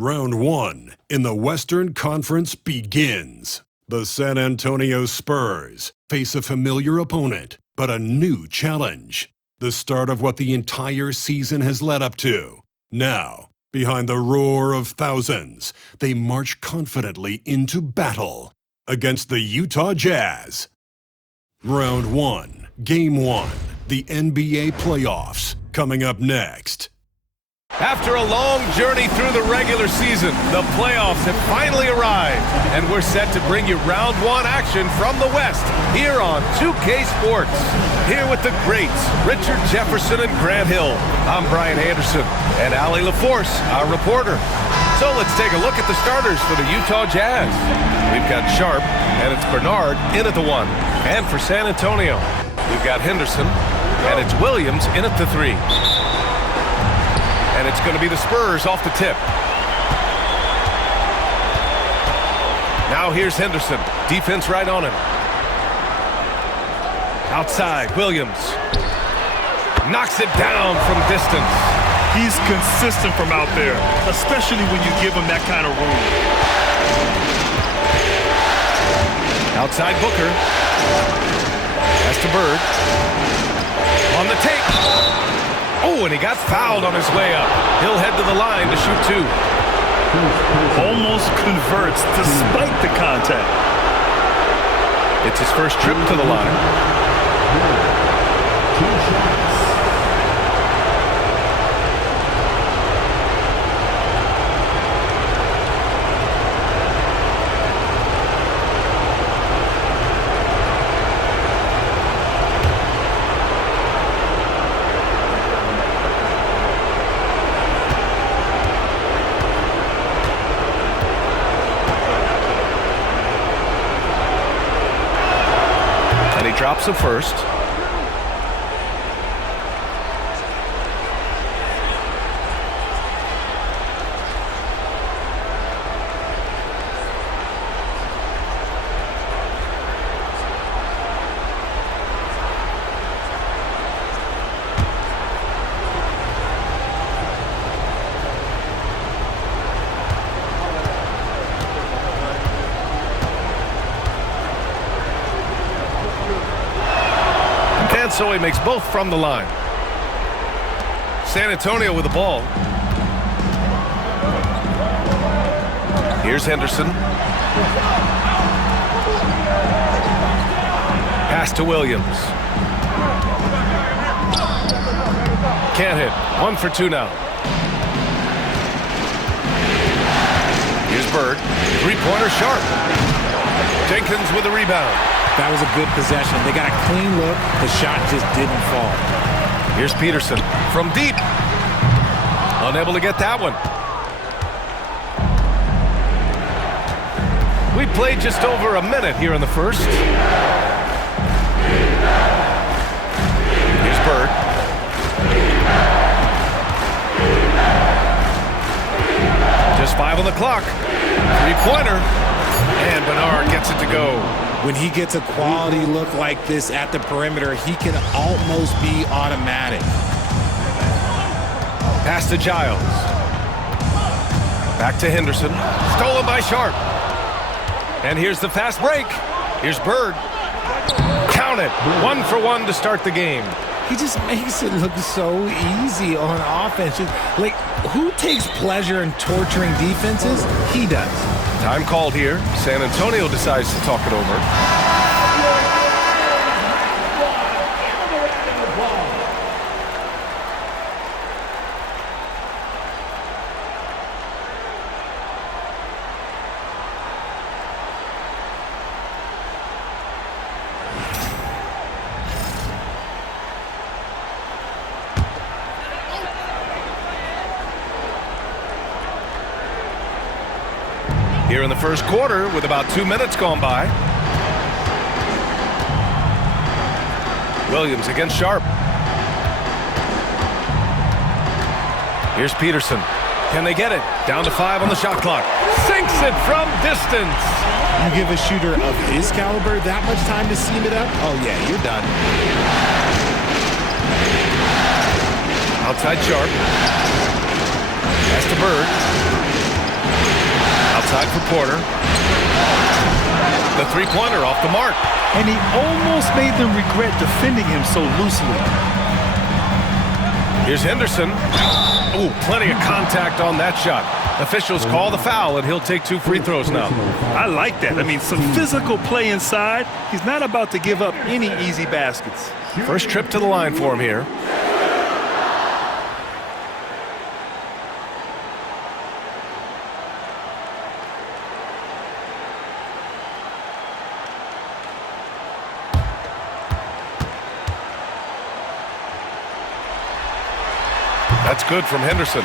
Round 1 in the Western Conference begins. The San Antonio Spurs face a familiar opponent, but a new challenge. The start of what the entire season has led up to. Now, behind the roar of thousands, they march confidently into battle against the Utah Jazz. Round 1, Game 1, the NBA playoffs, coming up next. After a long journey through the regular season, the playoffs have finally arrived, and we're set to bring you round 1 action from the West here on 2K Sports. Here with the greats, Richard Jefferson and Grant Hill. I'm Brian Anderson, and Allie LaForce, our reporter. So let's take a look at the starters for the Utah Jazz. We've got Sharp, and it's Bernard in at the 1. And for San Antonio, we've got Henderson, and it's Williams in at the 3. And it's going to be the Spurs off the tip. Now here's Henderson. Defense right on him. Outside, Williams. Knocks it down from distance. He's consistent from out there, especially when you give him that kind of room. Outside Booker. That's to Bird. On the take. Oh, and he got fouled on his way up. He'll head to the line to shoot 2. Almost converts despite the contact. It's his first trip to the line. Drops him first. So he makes both from the line. San Antonio with the ball. Here's Henderson. Pass to Williams. Can't hit. 1 for 2 now. Here's Bird. 3-pointer Sharp. Jenkins with a rebound. That was a good possession. They got a clean look. The shot just didn't fall. Here's Peterson from deep. Unable to get that one. We played just over a minute here in the first. Here's Bird. Just 5 on the clock. 3-pointer. And Bernard gets it to go. When he gets a quality look like this at the perimeter, he can almost be automatic. Pass to Giles. Back to Henderson. Stolen by Sharp. And here's the fast break. Here's Bird. Count it. 1 for 1 to start the game. He just makes it look so easy on offense. Like, who takes pleasure in torturing defenses? He does. Time called here. San Antonio decides to talk it over. Here in the first quarter with about 2 minutes gone by. Williams against Sharp. Here's Peterson. Can they get it? Down to 5 on the shot clock. Sinks it from distance. You give a shooter of his caliber that much time to seam it up? Oh, yeah, you're done. Outside Sharp. Pass to Bird. Outside for Porter. The three-pointer off the mark. And he almost made them regret defending him so loosely. Here's Henderson. Ooh, plenty of contact on that shot. Officials call the foul, and he'll take 2 free throws now. I like that. I mean, some physical play inside. He's not about to give up any easy baskets. First trip to the line for him here. That's good from Henderson.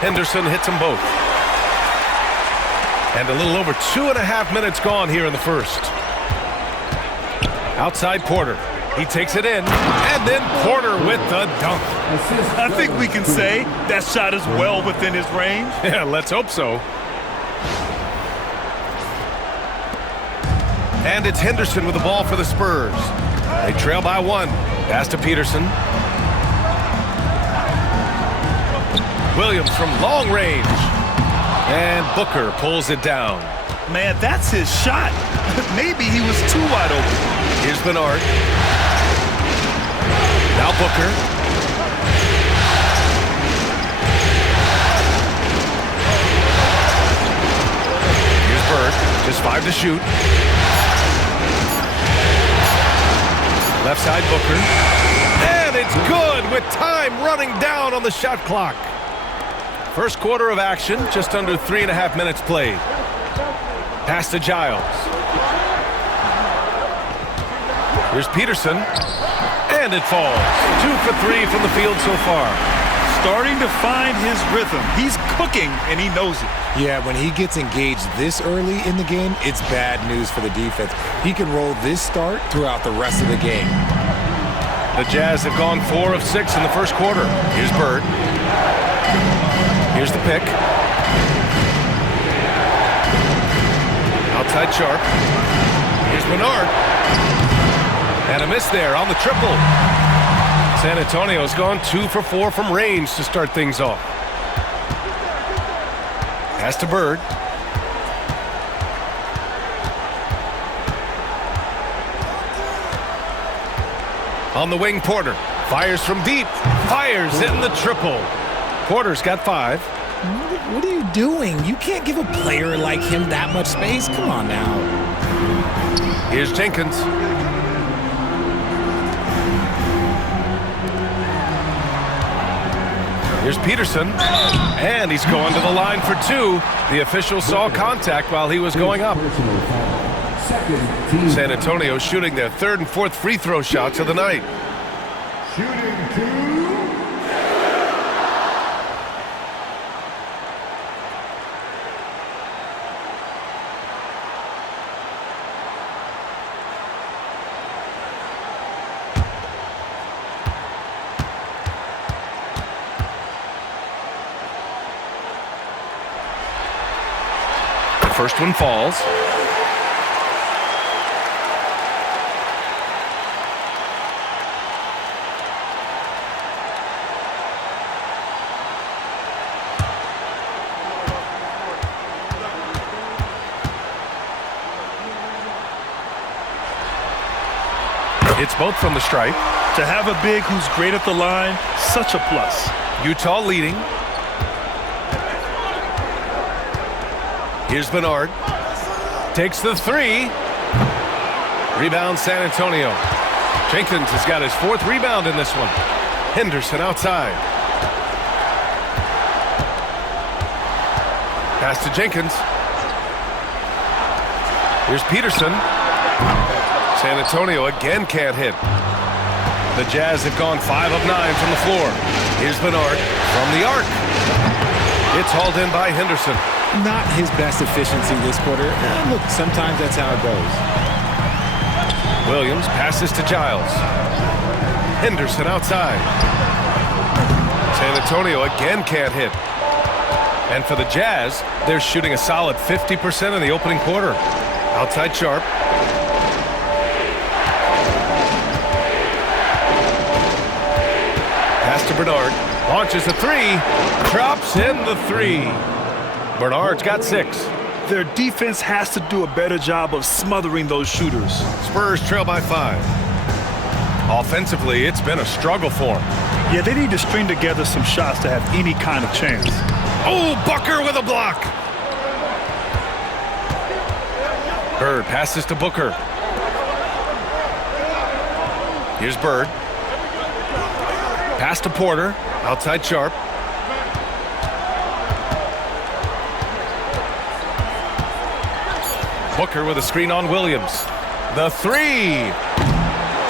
Henderson hits them both. And a little over 2.5 minutes gone here in the first. Outside Porter. He takes it in, and then Porter with the dunk. I think we can say that shot is well within his range. Yeah, let's hope so. And it's Henderson with the ball for the Spurs. They trail by 1. Pass to Peterson. Williams from long range. And Booker pulls it down. Man, that's his shot. Maybe he was too wide open. Here's Bernard. Now Booker. Here's Bird. Just 5 to shoot. Left side Booker. And it's good with time running down on the shot clock. First quarter of action, just under 3.5 minutes played. Pass to Giles. Here's Peterson. And it falls. 2 for 3 from the field so far. Starting to find his rhythm. He's cooking, and he knows it. Yeah, when he gets engaged this early in the game, it's bad news for the defense. He can roll this start throughout the rest of the game. The Jazz have gone 4 of 6 in the first quarter. Here's Bird. Here's the pick. Outside Sharp. Here's Bernard. And a miss there on the triple. San Antonio's gone 2 for 4 from range to start things off. Pass to Bird. On the wing, Porter. Fires from deep. Fires in the triple. Porter's got 5. What are you doing? You can't give a player like him that much space. Come on now. Here's Jenkins. Here's Peterson. And he's going to the line for 2. The official saw contact while he was going up. San Antonio shooting their 3rd and 4th free throw shots of the night. Shooting 2. First one falls. It's both from the stripe. To have a big who's great at the line, such a plus. Utah leading. Here's Bernard. Takes the 3. Rebound San Antonio. Jenkins has got his 4th rebound in this one. Henderson outside. Pass to Jenkins. Here's Peterson. San Antonio again can't hit. The Jazz have gone 5 of 9 from the floor. Here's Bernard from the arc. It's hauled in by Henderson. Not his best efficiency this quarter. Look, sometimes that's how it goes. Williams passes to Giles. Henderson outside. San Antonio again can't hit. And for the Jazz, they're shooting a solid 50% in the opening quarter. Outside Sharp. Pass to Bernard. Launches a three. Drops in the three. Bernard's got 6. Their defense has to do a better job of smothering those shooters. Spurs trail by 5. Offensively, it's been a struggle for them. Yeah, they need to string together some shots to have any kind of chance. Oh, Booker with a block. Bird passes to Booker. Here's Bird. Pass to Porter. Outside Sharp. Booker with a screen on Williams. The three.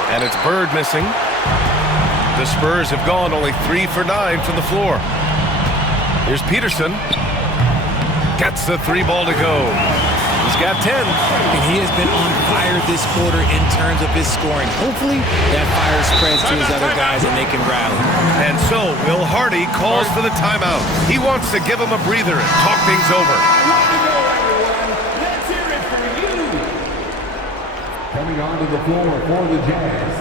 And it's Bird missing. The Spurs have gone only 3 for 9 from the floor. Here's Peterson. Gets the 3 ball to go. He's got 10. And he has been on fire this quarter in terms of his scoring. Hopefully that fire spreads to his other guys and they can rally. And so Will Hardy calls for the timeout. He wants to give him a breather and talk things over. Let's hear it for you. Coming onto the floor for the Jazz,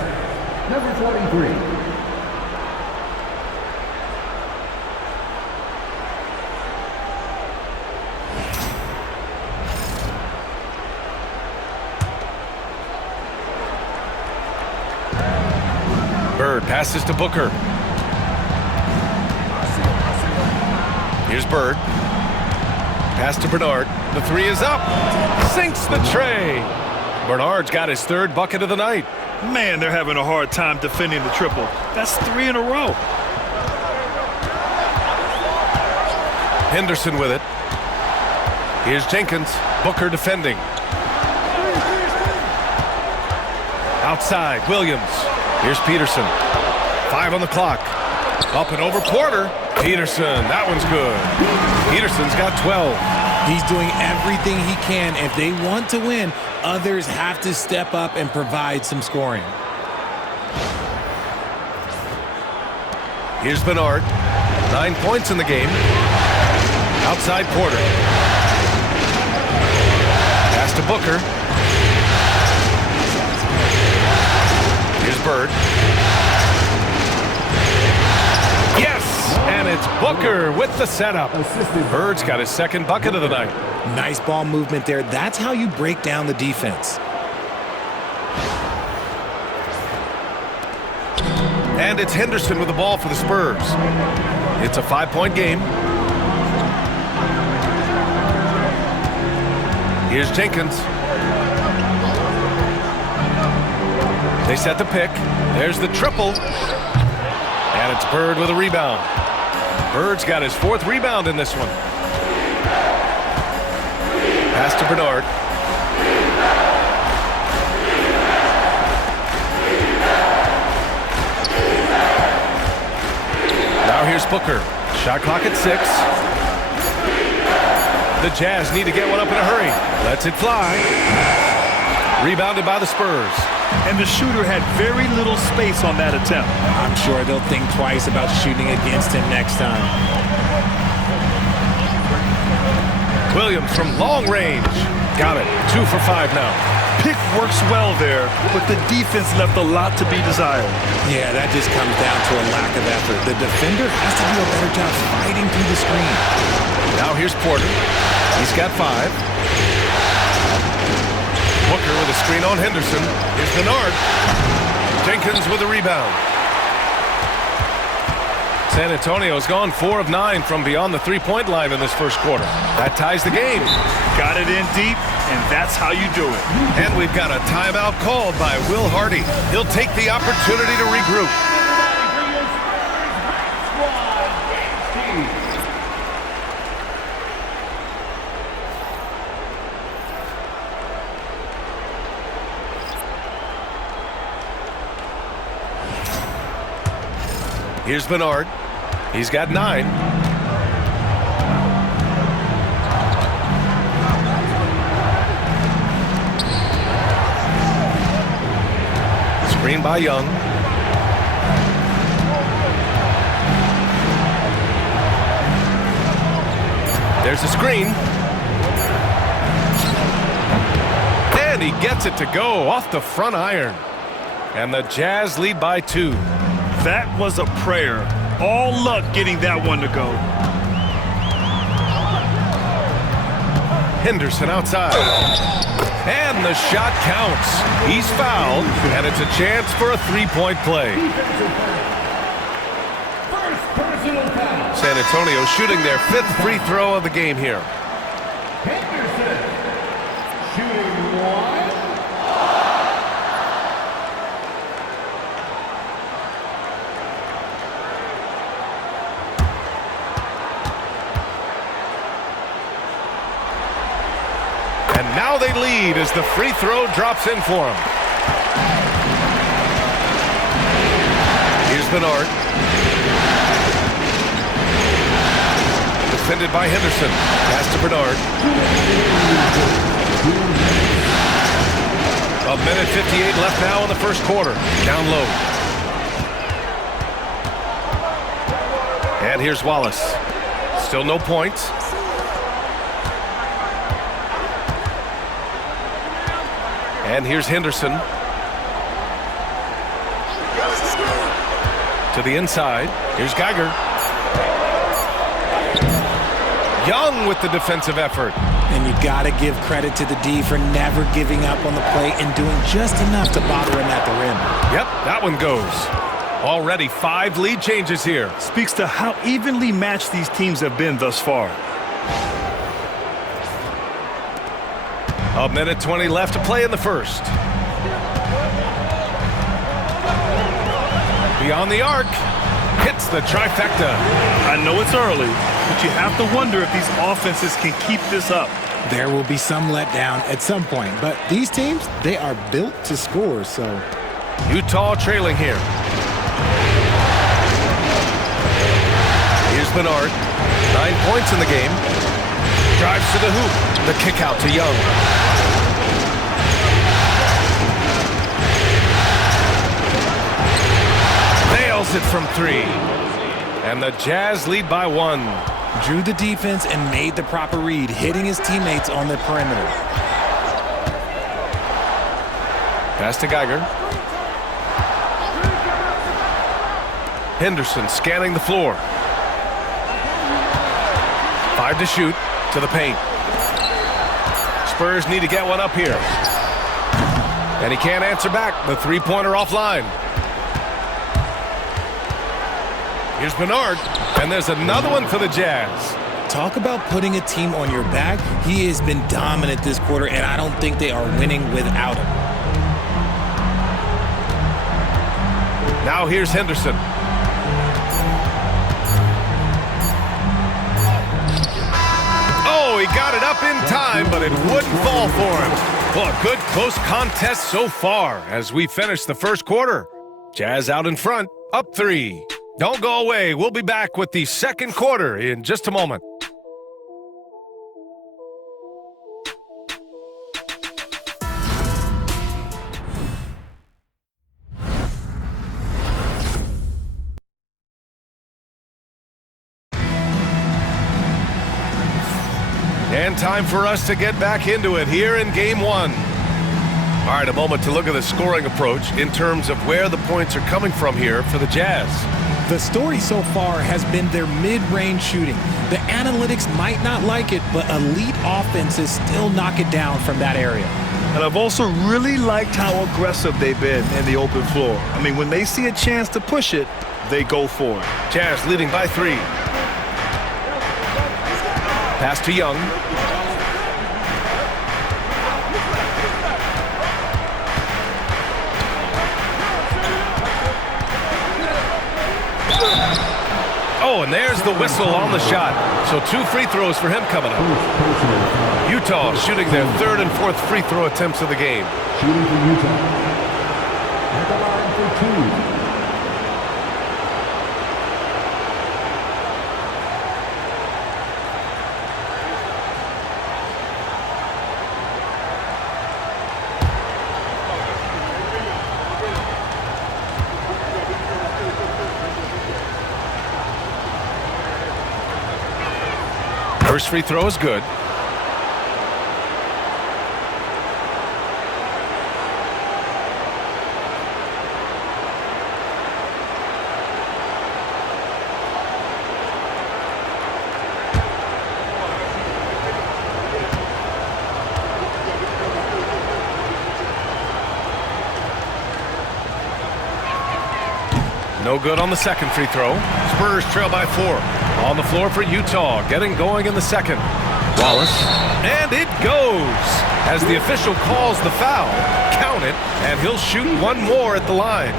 number 23. Bird passes to Booker. Here's Bird. Pass to Bernard. The 3 is up. Sinks the tray. Bernard's got his 3rd bucket of the night. Man, they're having a hard time defending the triple. That's 3 in a row. Henderson with it. Here's Jenkins. Booker defending. Outside, Williams. Here's Peterson. 5 on the clock. Up and over Porter. Peterson, that one's good. Peterson's got 12. He's doing everything he can. If they want to win, others have to step up and provide some scoring. Here's Bernard. 9 points in the game. Outside Porter. Pass to Booker. Here's Bird. Yes! And it's Booker with the setup. Bird's got his 2nd bucket of the night. Nice ball movement there. That's how you break down the defense. And it's Henderson with the ball for the Spurs. It's a 5-point game. Here's Jenkins. They set the pick. There's the triple. And it's Bird with a rebound. Bird's got his 4th rebound in this one. Pass to Bernard. Now here's Booker. Shot clock at 6. The Jazz need to get one up in a hurry. Lets it fly. Rebounded by the Spurs. And the shooter had very little space on that attempt. I'm sure they'll think twice about shooting against him next time. Williams from long range. Got it. 2 for 5 now. Pick works well there, but the defense left a lot to be desired. Yeah, that just comes down to a lack of effort. The defender has to do a better job fighting through the screen. Now here's Porter. He's got 5. Booker with a screen on Henderson. Here's Bernard. Jenkins with a rebound. San Antonio's gone 4 of 9 from beyond the 3-point line in this first quarter. That ties the game. Got it in deep, and that's how you do it. And we've got a timeout called by Will Hardy. He'll take the opportunity to regroup. Here's Bernard. He's got 9. Screen by Young. There's a screen. And he gets it to go off the front iron. And the Jazz lead by 2. That was a prayer. All luck getting that one to go. Henderson outside. And the shot counts. He's fouled, and it's a chance for a three-point play. First personal foul. San Antonio shooting their 5th free throw of the game here. Henderson shooting 1. And now they lead as the free throw drops in for him. Here's Bernard. Defended by Henderson. Pass to Bernard. A minute 58 left now in the first quarter. Down low. And here's Wallace. Still no points. And here's Henderson. To the inside. Here's Geiger. Young with the defensive effort. And you got to give credit to the D for never giving up on the play and doing just enough to bother him at the rim. Yep, that one goes. Already 5 lead changes here. Speaks to how evenly matched these teams have been thus far. A minute 20 left to play in the first. Beyond the arc. Hits the trifecta. I know it's early, but you have to wonder if these offenses can keep this up. There will be some letdown at some point, but these teams, they are built to score, so. Utah trailing here. Here's Bernard. 9 points in the game. Drives to the hoop. The kick out to Young. Nails it from 3. And the Jazz lead by 1. Drew the defense and made the proper read, hitting his teammates on the perimeter. Pass to Geiger. Henderson scanning the floor. 5 to shoot. To the paint. Spurs need to get one up here. And he can't answer back. The three-pointer offline. Here's Bernard. And there's another one for the Jazz. Talk about putting a team on your back. He has been dominant this quarter, and I don't think they are winning without him. Now here's Henderson. Oh, he got it up in time, but it wouldn't fall for him. Well, a good close contest so far as we finish the first quarter. Jazz out in front, up 3. Don't go away. We'll be back with the second quarter in just a moment. And time for us to get back into it here in Game 1. All right, a moment to look at the scoring approach in terms of where the points are coming from here for the Jazz. The story so far has been their mid-range shooting. The analytics might not like it, but elite offenses still knock it down from that area. And I've also really liked how aggressive they've been in the open floor. I mean, when they see a chance to push it, they go for it. Jazz leading by 3. Pass to Young. Oh, and there's the whistle on the shot. So 2 free throws for him coming up. Utah shooting their 3rd and 4th free throw attempts of the game. Shooting for Utah. At the line for 2. First free throw is good. No good on the second free throw. Spurs trail by 4. On the floor for Utah, getting going in the second. Wallace, and it goes! As the official calls the foul, count it, and he'll shoot one more at the line.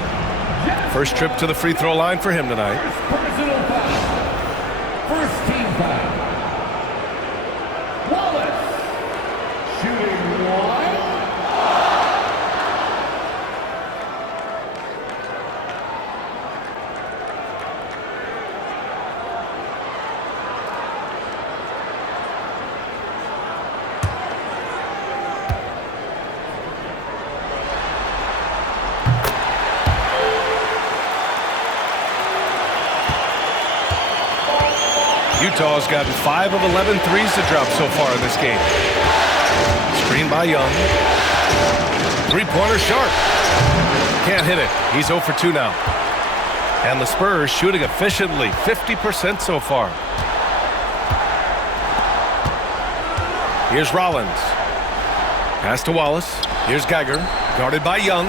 First trip to the free throw line for him tonight. Personal foul. First team foul. Wallace. Shooting one. Utah's gotten 5 of 11 threes to drop so far in this game. Screen by Young. Three-pointer sharp. Can't hit it. He's 0 for 2 now. And the Spurs shooting efficiently, 50% so far. Here's Rollins. Pass to Wallace. Here's Geiger, guarded by Young.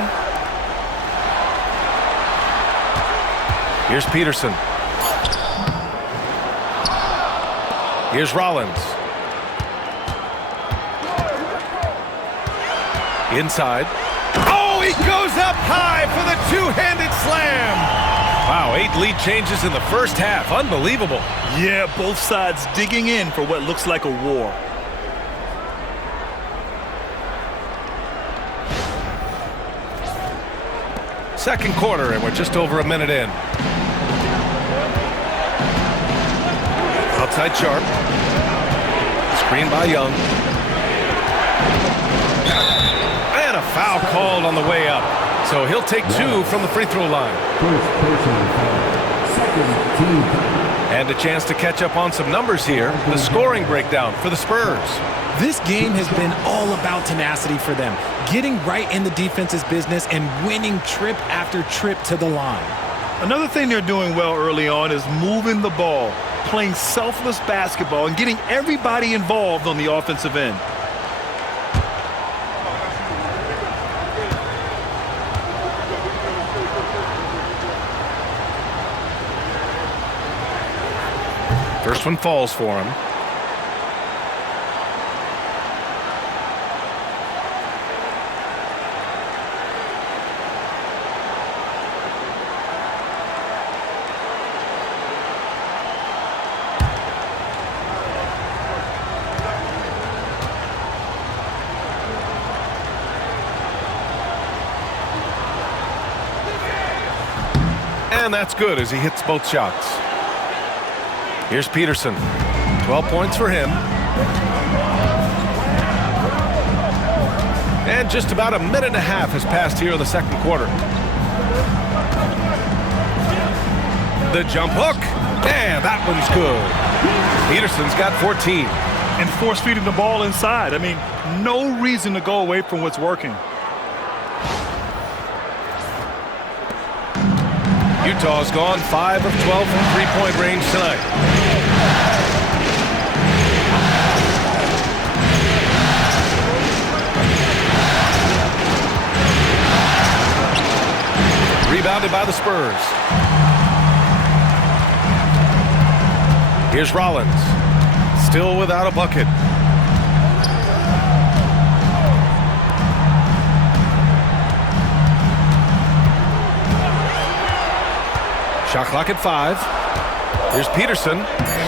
Here's Peterson. Here's Rollins. Inside. Oh, he goes up high for the two-handed slam. Wow, 8 lead changes in the first half. Unbelievable. Yeah, both sides digging in for what looks like a war. Second quarter, and we're just over a minute in. Outside Sharp. Screen by Young. And a foul called on the way up. So he'll take 2 from the free throw line. First personal foul. Second team foul. And a chance to catch up on some numbers here. The scoring breakdown for the Spurs. This game has been all about tenacity for them, getting right in the defense's business and winning trip after trip to the line. Another thing they're doing well early on is moving the ball, playing selfless basketball, and getting everybody involved on the offensive end. First one falls for him. And that's good as he hits both shots. Here's Peterson. 12 points for him. And just about a minute and a half has passed here in the second quarter. The jump hook. And that one's good. Peterson's got 14. And force feeding the ball inside. I mean, no reason to go away from what's working. Utah's gone 5 of 12 from three-point range tonight. Rebounded by the Spurs. Here's Rollins. Still without a bucket. Shot clock at 5. Here's Peterson.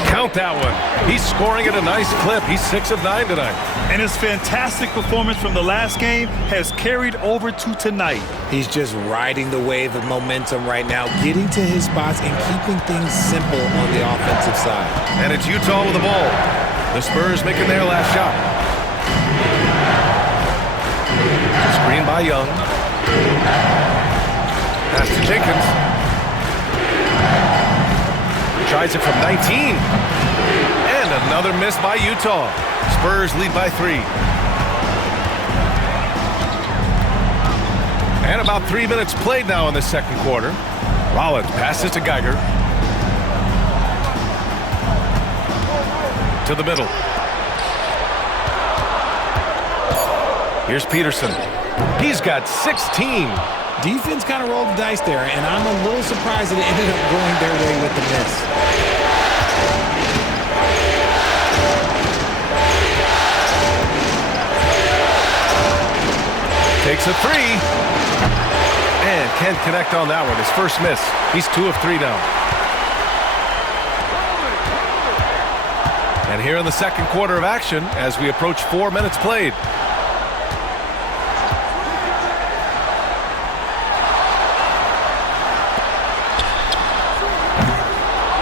Count that one. He's scoring at a nice clip. He's 6 of 9 tonight. And his fantastic performance from the last game has carried over to tonight. He's just riding the wave of momentum right now, getting to his spots and keeping things simple on the offensive side. And it's Utah with the ball. The Spurs making their last shot. Screen by Young. Pass to Jenkins. Tries it from 19. And And another miss by Utah. Spurs lead by 3. And about 3 minutes played now in the second quarter. Rollins passes to Geiger. To the middle. Here's Peterson. He's got 16. Defense kind of rolled the dice there, and I'm a little surprised that it ended up going their way with the miss. Takes a 3. And can't connect on that one. His first miss. He's 2 of 3 now. And here in the second quarter of action as we approach 4 minutes played.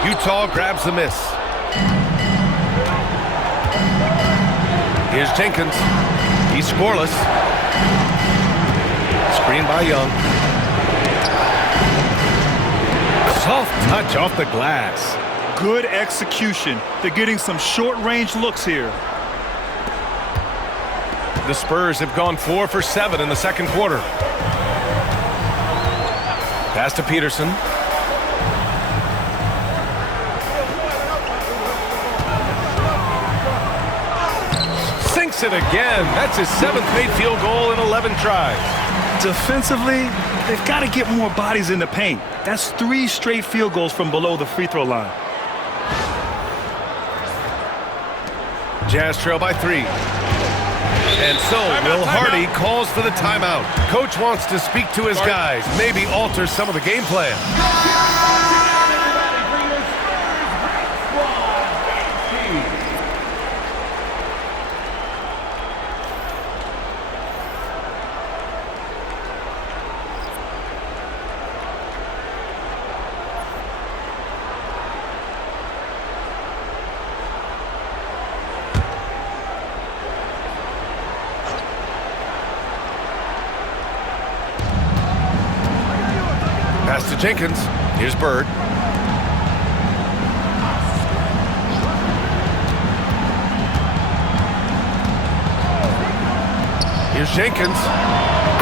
Utah grabs the miss. Here's Jenkins. He's scoreless. Screen by Young. Soft touch off the glass. Good execution. They're getting some short-range looks here. The Spurs have gone 4 for 7 in the second quarter. Pass to Peterson. Sinks it again. That's his 7th made field goal in 11 tries. Defensively, they've got to get more bodies in the paint. That's 3 straight field goals from below the free throw line. Jazz trail by 3. And so Will Hardy calls for the timeout. Coach wants to speak to his guys, maybe alter some of the game plan. Pass to Jenkins. Here's Bird. Here's Jenkins.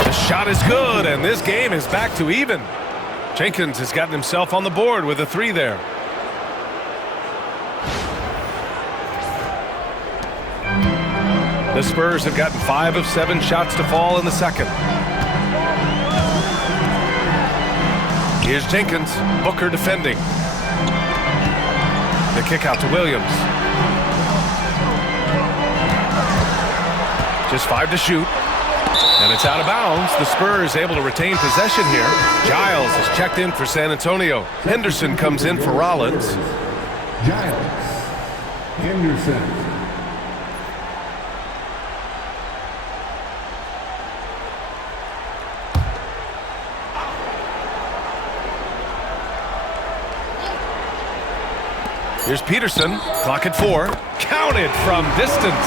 The shot is good, and this game is back to even. Jenkins has gotten himself on the board with a 3 there. The Spurs have gotten 5 of 7 shots to fall in the second. Here's Jenkins. Booker defending. The kick out to Williams. Just 5 to shoot. And it's out of bounds. The Spurs able to retain possession here. Giles is checked in for San Antonio. Henderson comes in for Rollins. Giles. Henderson. Here's Peterson. Clock at 4. Counted from distance.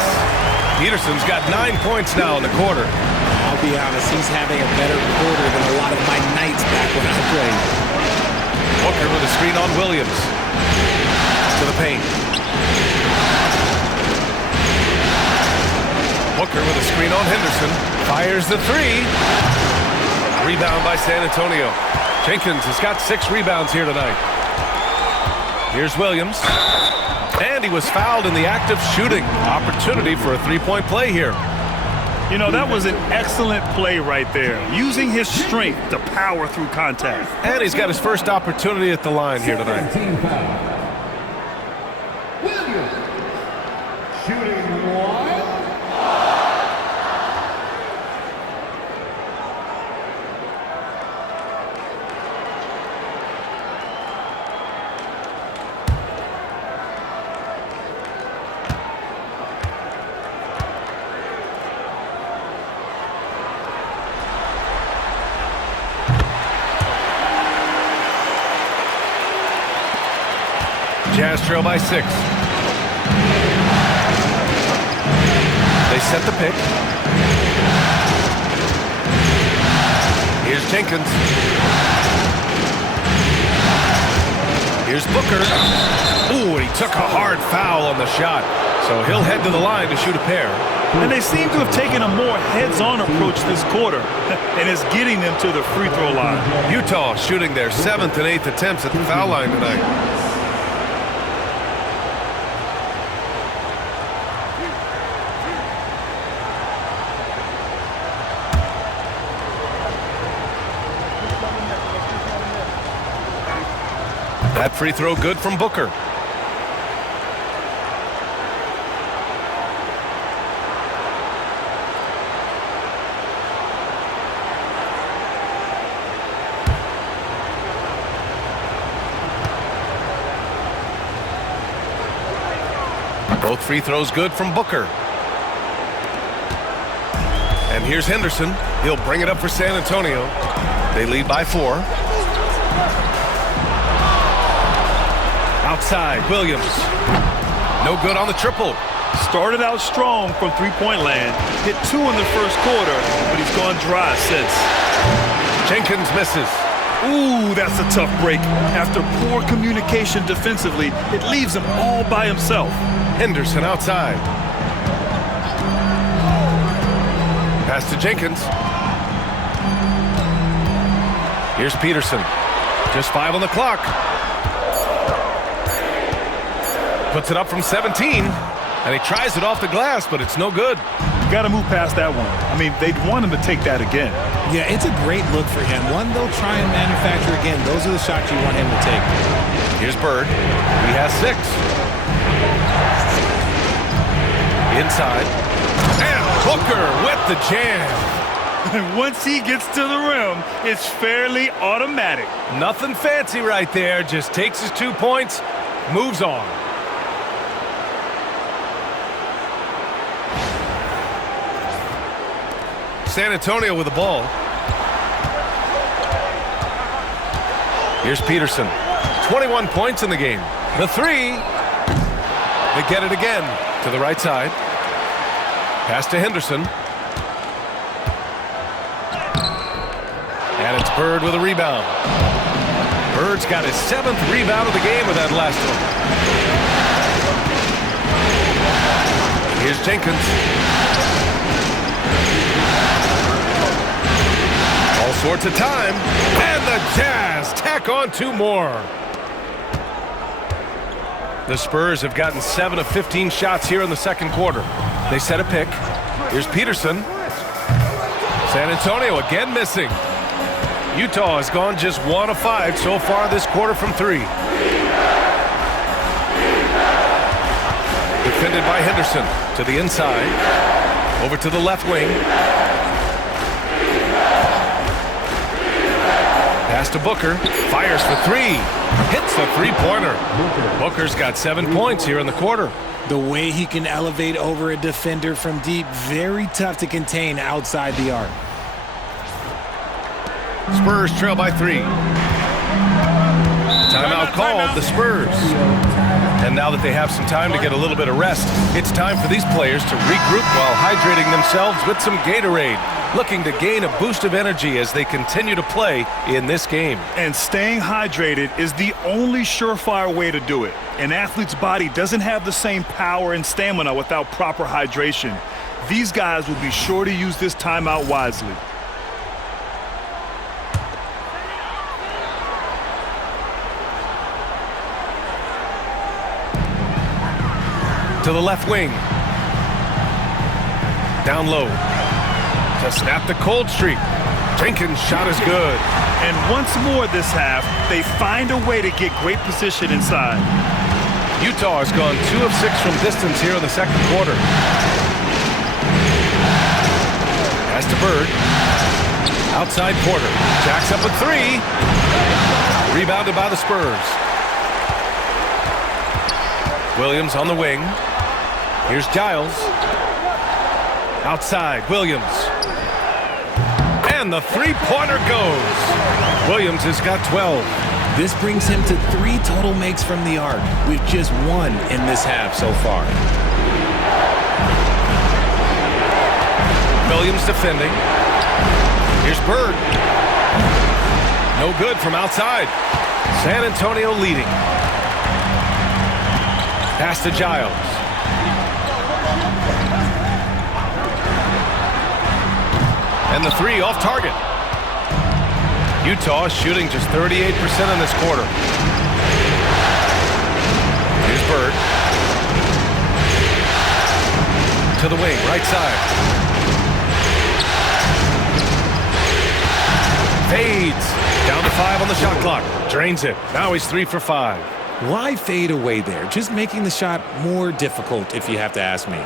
Peterson's got 9 points now in the quarter. I'll be honest, he's having a better quarter than a lot of my nights back when I played. Booker with a screen on Williams. To the paint. Booker with a screen on Henderson. Fires the 3. Rebound by San Antonio. Jenkins has got 6 rebounds here tonight. Here's Williams. And he was fouled in the act of shooting. Opportunity for a 3-point play here. You know, that was an excellent play right there. Using his strength to power through contact. And he's got his first opportunity at the line here tonight. Team foul. Williams. Shooting 1. Jazz trail by 6. They set the pick. Here's Jenkins. Here's Booker. Ooh, and he took a hard foul on the shot. So he'll head to the line to shoot a pair. And they seem to have taken a more heads-on approach this quarter, and it's getting them to the free throw line. Utah shooting their 7th and 8th attempts at the foul line tonight. That free throw good from Booker. Both free throws good from Booker. And here's Henderson. He'll bring it up for San Antonio. They lead by 4. Outside, Williams. No good on the triple. Started out strong from three-point land. Hit 2 in the first quarter, but he's gone dry since. Jenkins misses. Ooh, that's a tough break. After poor communication defensively, it leaves him all by himself. Henderson outside. Pass to Jenkins. Here's Peterson. Just 5 on the clock. Puts it up from 17. And he tries it off the glass, but it's no good. Got to move past that one. I mean, they'd want him to take that again. Yeah, it's a great look for him. One they'll try and manufacture again. Those are the shots you want him to take. Here's Bird. He has 6. Inside. And Booker with the jam. And once he gets to the rim, it's fairly automatic. Nothing fancy right there. Just takes his 2 points, moves on. San Antonio with the ball. Here's Peterson. 21 points in the game. The 3. They get it again to the right side. Pass to Henderson. And it's Bird with a rebound. Bird's got his 7th rebound of the game with that last one. Here's Jenkins. All sorts of time, and the Jazz tack on 2 more. The Spurs have gotten 7 of 15 shots here in the second quarter. They set a pick. Here's Peterson. San Antonio again missing. Utah has gone just 1 of 5 so far this quarter from 3. Defended by Henderson to the inside. Over to the left wing. Pass to Booker. Fires for 3. Hits the three-pointer. Booker's got 7 points here in the quarter. The way he can elevate over a defender from deep, very tough to contain outside the arc. Spurs trail by 3. Timeout called, the Spurs. And now that they have some time to get a little bit of rest, it's time for these players to regroup while hydrating themselves with some Gatorade, looking to gain a boost of energy as they continue to play in this game. And staying hydrated is the only surefire way to do it. An athlete's body doesn't have the same power and stamina without proper hydration. These guys will be sure to use this timeout wisely. To the left wing. Down low. To snap the cold streak. Jenkins' shot is good. And once more this half, they find a way to get great position inside. Utah has gone 2 of 6 from distance here in the second quarter. Pass to Bird. Outside Porter. Jacks up a 3. Rebounded by the Spurs. Williams on the wing. Here's Giles. Outside, Williams. And the three-pointer goes. Williams has got 12. This brings him to 3 total makes from the arc, with just 1 in this half so far. Williams defending. Here's Bird. No good from outside. San Antonio leading. Pass to Giles. And the three off target. Utah shooting just 38% in this quarter. Here's Bird. To the wing, right side. Fades. Down to 5 on the shot clock. Drains it. Now he's 3 for 5. Why fade away there? Just making the shot more difficult, if you have to ask me.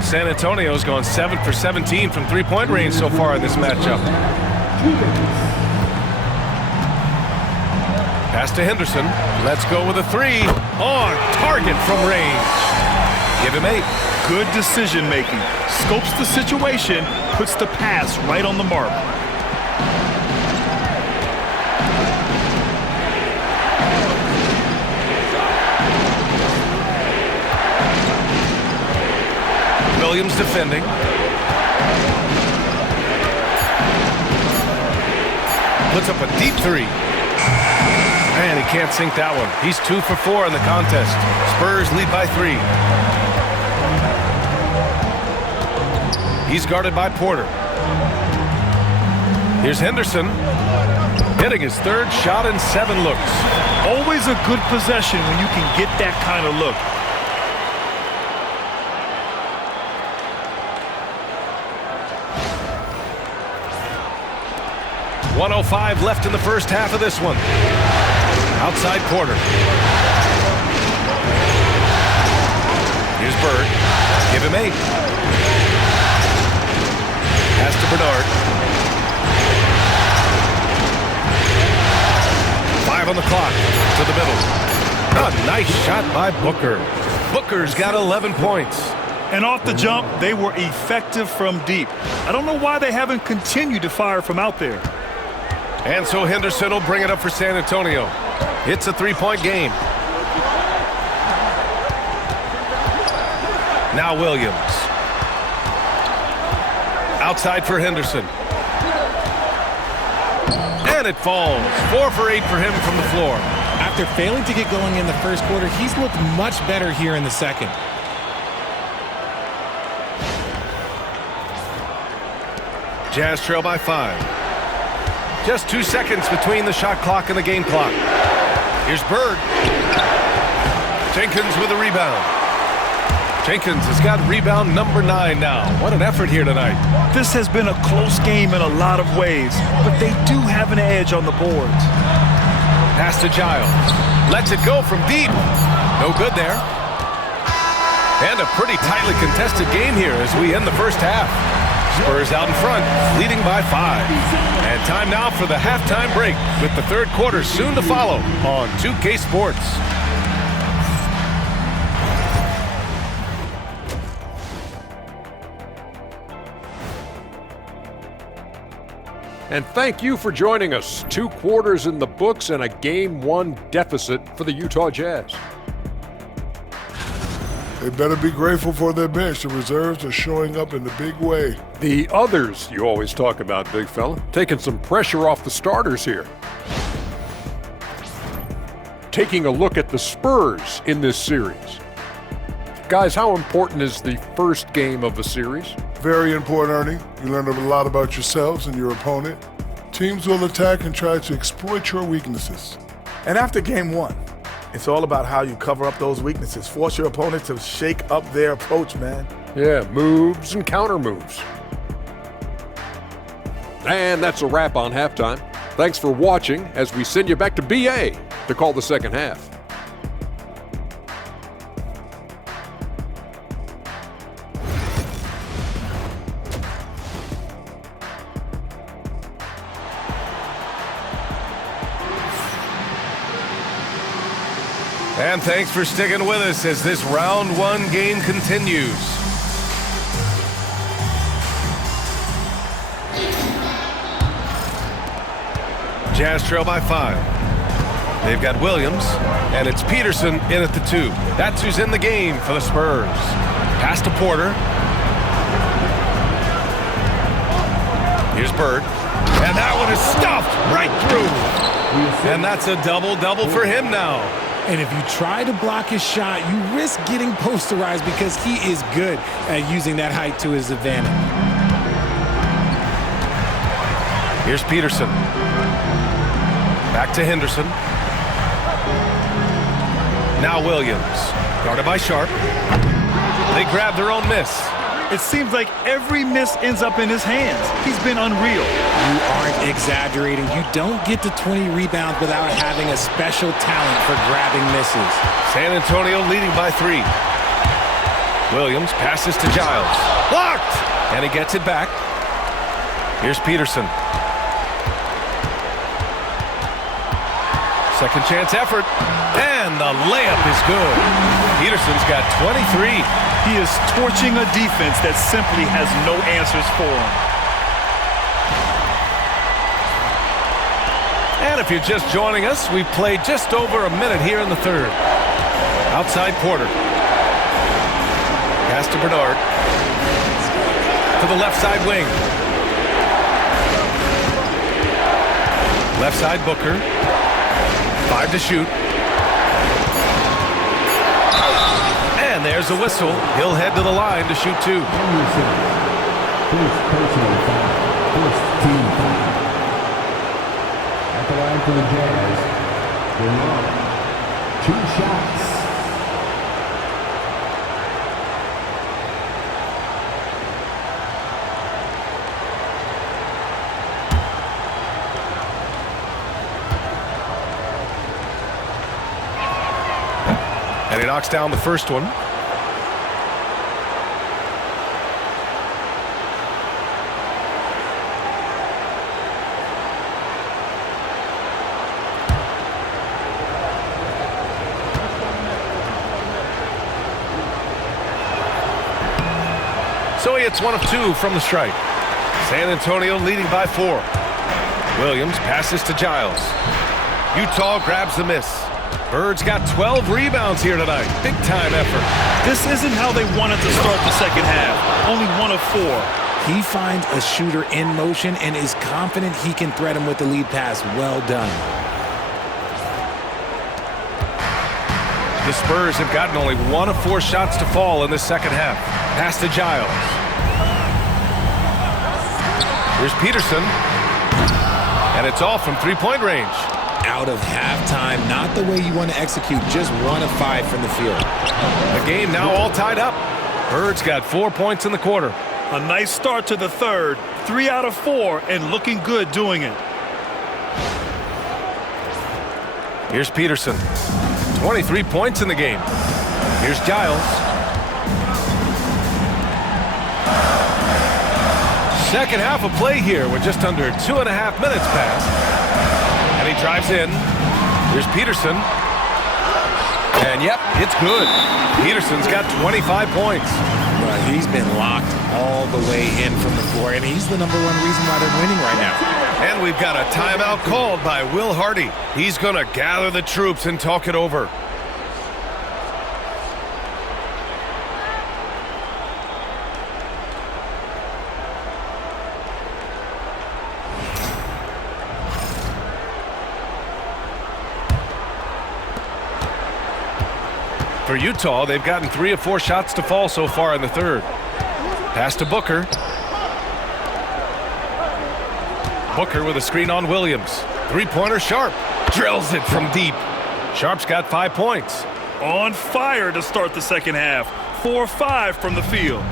San Antonio's gone 7 for 17 from three-point range so far in this matchup. Pass to Henderson. Let's go with a three. On target from range. Give him 8. Good decision making. Scopes the situation, puts the pass right on the mark. Williams defending. Puts up a deep three. Man, he can't sink that one. He's 2 for 4 in the contest. Spurs lead by 3. He's guarded by Porter. Here's Henderson. Hitting his 3rd shot in 7 looks. Always a good possession when you can get that kind of look. .105 left in the first half of this one. Outside Porter. Here's Bird. Give him 8. Pass to Bernard. 5 on the clock. To the middle. A nice shot by Booker. Booker's got 11 points. And off the jump, they were effective from deep. I don't know why they haven't continued to fire from out there. And so Henderson will bring it up for San Antonio. It's a 3-point game. Now Williams. Outside for Henderson. And it falls. 4 for 8 for him from the floor. After failing to get going in the first quarter, he's looked much better here in the second. Jazz trail by 5. Just 2 seconds between the shot clock and the game clock. Here's Bird. Jenkins with a rebound. Jenkins has got rebound number 9 now. What an effort here tonight. This has been a close game in a lot of ways, but they do have an edge on the boards. Pass to Giles. Lets it go from deep. No good there. And a pretty tightly contested game here as we end the first half. Spurs out in front, leading by 5. And time now for the halftime break with the third quarter soon to follow on 2K Sports. And thank you for joining us. 2 quarters in the books and a Game 1 deficit for the Utah Jazz. They better be grateful for their bench. The reserves are showing up in a big way. The others you always talk about, big fella, taking some pressure off the starters here. Taking a look at the Spurs in this series. Guys, how important is the first game of the series? Very important, Ernie. You learn a lot about yourselves and your opponent. Teams will attack and try to exploit your weaknesses. And after game 1, it's all about how you cover up those weaknesses. Force your opponent to shake up their approach, man. Yeah, moves and counter moves. And that's a wrap on halftime. Thanks for watching as we send you back to BA to call the second half. And thanks for sticking with us as this round 1 game continues. Jazz trail by 5. They've got Williams, and it's Peterson in at the 2. That's who's in the game for the Spurs. Pass to Porter. Here's Bird. And that one is stuffed right through. And that's a double-double for him now. And if you try to block his shot, you risk getting posterized because he is good at using that height to his advantage. Here's Peterson. Back to Henderson. Now Williams. Guarded by Sharp. They grab their own miss. It seems like every miss ends up in his hands. He's been unreal. You aren't exaggerating. You don't get to 20 rebounds without having a special talent for grabbing misses. San Antonio leading by 3. Williams passes to Giles. Blocked! And he gets it back. Here's Peterson. Second chance effort. And the layup is good. Peterson's got 23. He is torching a defense that simply has no answers for him. And if you're just joining us, we've played just over a minute here in the third. Outside Porter. Pass to Bernard. To the left side wing. Left side Booker. 5 to shoot. And there's a whistle. He'll head to the line to shoot 2. First personal foul. First team foul. At the line for the Jazz. They're on 2 shots. And he knocks down the first one. So he hits 1 of 2 from the strike. San Antonio leading by 4. Williams passes to Giles. Utah grabs the miss. Bird's got 12 rebounds here tonight. Big time effort. This isn't how they wanted to start the second half. Only 1 of 4. He finds a shooter in motion and is confident he can thread him with the lead pass. Well done. The Spurs have gotten only 1 of 4 shots to fall in the second half. Pass to Giles. Here's Peterson. And it's off from three-point range. Out of halftime, not the way you want to execute, just 1 of 5 from the field. The game now all tied up. Bird's got 4 points in the quarter. A nice start to the third. 3 out of 4 and looking good doing it. Here's Peterson. 23 points in the game. Here's Giles. Second half of play here with just under 2.5 minutes passed. And he drives in. Here's Peterson. And yep, it's good. Peterson's got 25 points. Well, he's been locked all the way in from the floor, and he's the #1 reason why they're winning right now. And we've got a timeout called by Will Hardy. He's going to gather the troops and talk it over. For Utah, they've gotten 3 of 4 shots to fall so far in the third. Pass to Booker. Booker with a screen on Williams. Three-pointer Sharp. Drills it from deep. Sharp's got 5 points. On fire to start the second half. 4-5 from the field.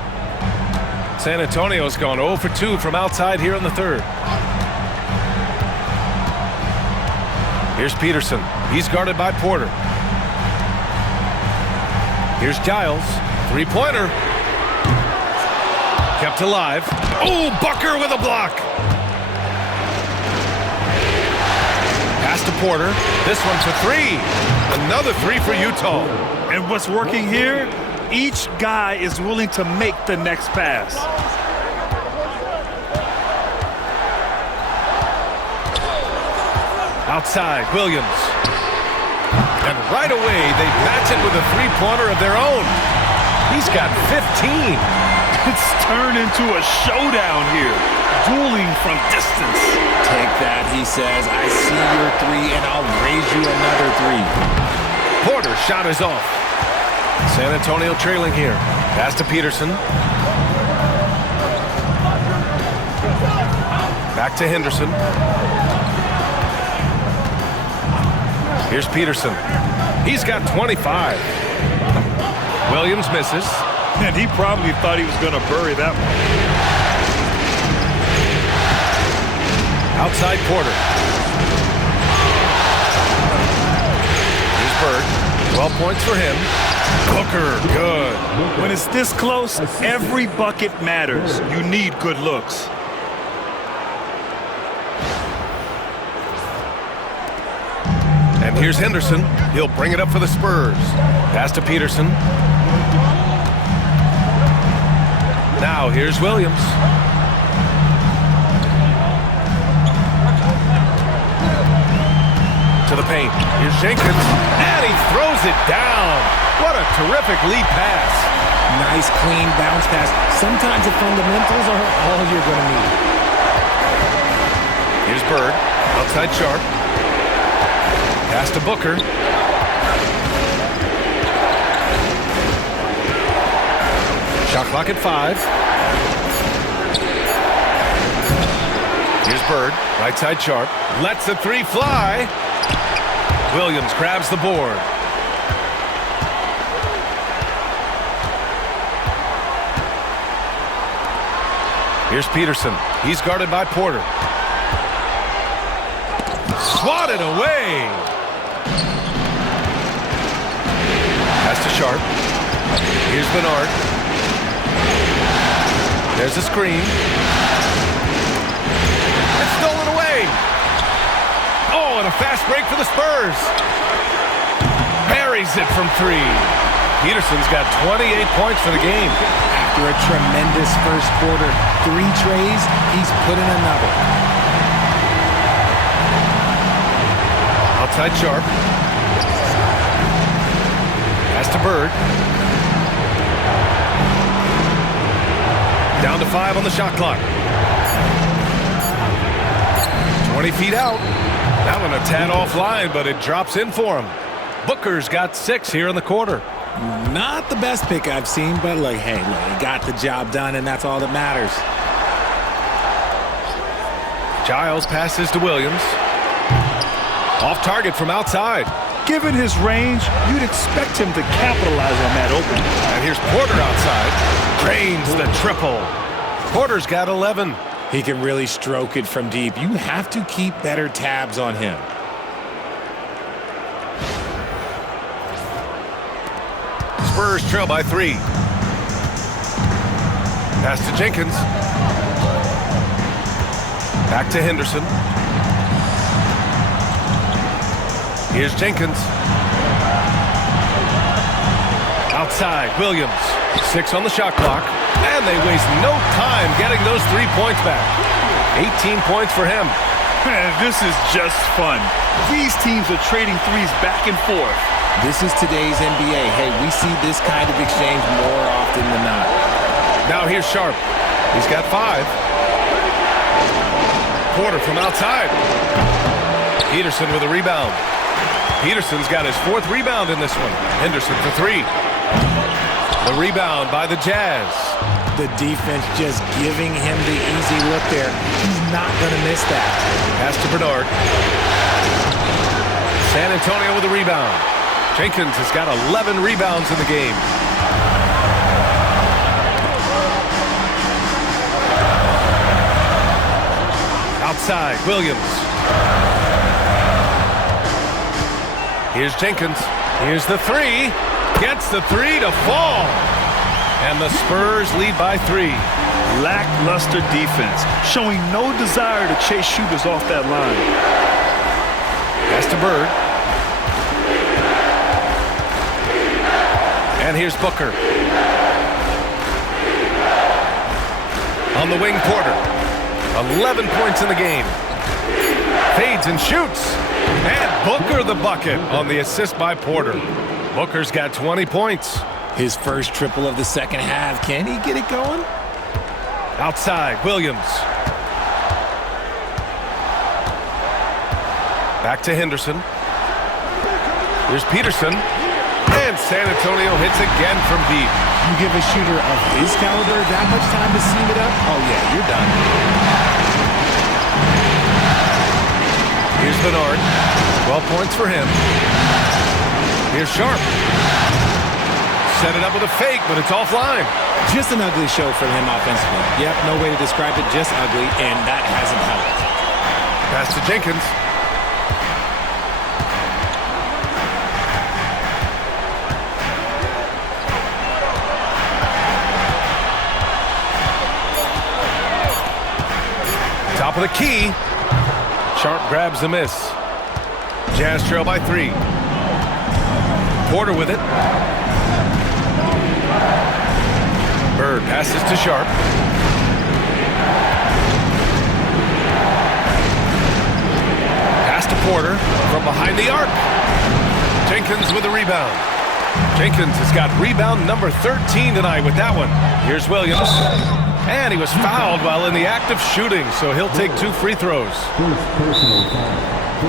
San Antonio's gone 0 for 2 from outside here in the third. Here's Peterson. He's guarded by Porter. Here's Giles. Three-pointer. Kept alive. Oh, Booker with a block. Pass to Porter. This one's for 3. Another 3 for Utah. And what's working here? Each guy is willing to make the next pass. Outside, Williams. And right away, they match it with a three-pointer of their own. He's got 15. It's turned into a showdown here. Dueling from distance. Take that, he says. I see your 3, and you another three. Porter's shot is off. San Antonio trailing here. Pass to Peterson. Back to Henderson. Here's Peterson. He's got 25. Williams misses. And he probably thought he was going to bury that one. Outside Porter. Here's Bird. 12 points for him. Booker, good. When it's this close, every bucket matters. You need good looks. And here's Henderson. He'll bring it up for the Spurs. Pass to Peterson. Now here's Williams. To the paint. Here's Jenkins. And he throws it down. What a terrific lead pass. Nice, clean bounce pass. Sometimes the fundamentals are all you're going to need. Here's Bird. Outside Sharp. Pass to Booker. Shot clock at 5. Here's Bird. Right side Sharp. Lets the three fly. Williams grabs the board. Here's Peterson. He's guarded by Porter. Swatted away. Pass to Sharp. Here's Bernard. There's a screen. It's stolen away. Oh, and a fast break for the Spurs. Buries it from 3. Peterson's got 28 points for the game. After a tremendous first quarter, 3 trays, he's put in another. Outside Sharp. Pass to Bird. Down to 5 on the shot clock. 20 feet out. That one a tad offline, but it drops in for him. Booker's got 6 here in the quarter. Not the best pick I've seen, but look, hey, he got the job done, and that's all that matters. Giles passes to Williams. Off target from outside. Given his range, you'd expect him to capitalize on that opening. And here's Porter outside. Drains the triple. Porter's got 11. He can really stroke it from deep. You have to keep better tabs on him. Spurs trail by 3. Pass to Jenkins. Back to Henderson. Here's Jenkins. Outside, Williams. 6 on the shot clock. And they waste no time getting those 3 points back. 18 points for him. Man, this is just fun. These teams are trading threes back and forth. This is today's NBA. Hey, we see this kind of exchange more often than not. Now here's Sharp. He's got 5. Porter from outside. Peterson with a rebound. Peterson's got his 4th rebound in this one. Henderson for 3. The rebound by the Jazz. The defense just giving him the easy look there. He's not going to miss that. Pass to Bernard. San Antonio with a rebound. Jenkins has got 11 rebounds in the game. Outside, Williams. Here's Jenkins. Here's the 3. Gets the 3 to fall. And the Spurs lead by 3. Lackluster defense, showing no desire to chase shooters off that line. Pass to Bird. And here's Booker. On the wing, Porter. 11 points in the game. Fades and shoots. And Booker the bucket on the assist by Porter. Booker's got 20 points. His first triple of the second half. Can he get it going? Outside, Williams. Back to Henderson. Here's Peterson. And San Antonio hits again from deep. You give a shooter of his caliber that much time to seam it up, oh yeah, you're done. Here's Bernard. 12 points for him. Here's Sharp. Set it up with a fake, but it's offline. Just an ugly show for him offensively. Yep, no way to describe it, just ugly, and that hasn't helped. Pass to Jenkins. Top of the key. Sharp grabs the miss. Jazz trail by 3. Porter with it. Bird passes to Sharp. Pass to Porter from behind the arc. Jenkins with the rebound. Jenkins has got rebound number 13 tonight with that one. Here's Williams. And he was fouled while in the act of shooting, so he'll take 2 free throws.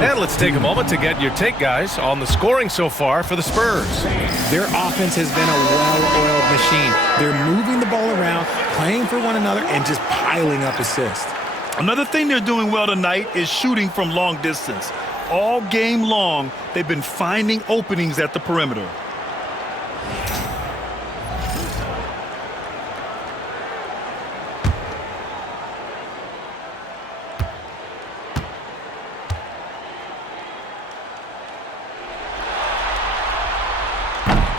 And let's take a moment to get your take, guys, on the scoring so far for the Spurs. Their offense has been a well-oiled machine. They're moving the ball around, playing for one another, and just piling up assists. Another thing they're doing well tonight is shooting from long distance. All game long, they've been finding openings at the perimeter.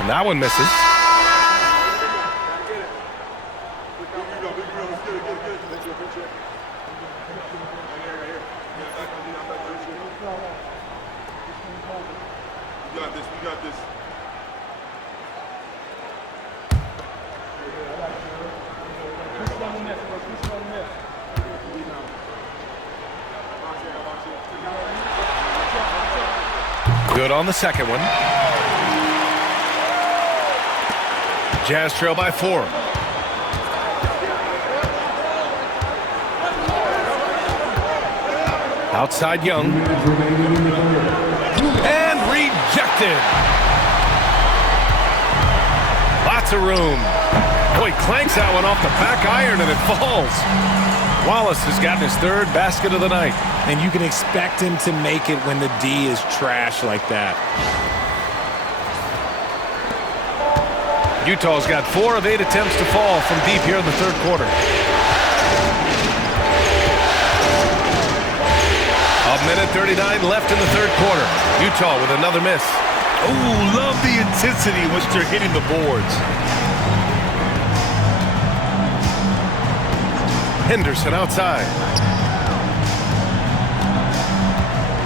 And that one misses. We got this. Good on the second one. Jazz trail by 4. Outside Young. And rejected. Lots of room. Oh, he clanks that one off the back iron and it falls. Wallace has gotten his 3rd basket of the night. And you can expect him to make it when the D is trash like that. Utah's got 4 of 8 attempts to fall from deep here in the 3rd quarter. A minute 39 left in the 3rd quarter. Utah with another miss. Oh, love the intensity in which they're hitting the boards. Henderson outside.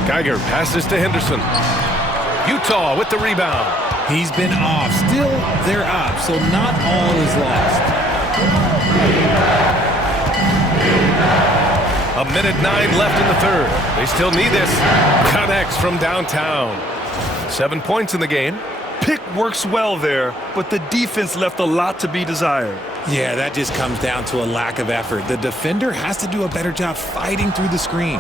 Geiger passes to Henderson. Utah with the rebound. He's been off. Still, they're up, so not all is lost. A minute 9 left in the 3rd. They still need this. Connects from downtown. 7 points in the game. Pick works well there, but the defense left a lot to be desired. Yeah, that just comes down to a lack of effort. The defender has to do a better job fighting through the screen.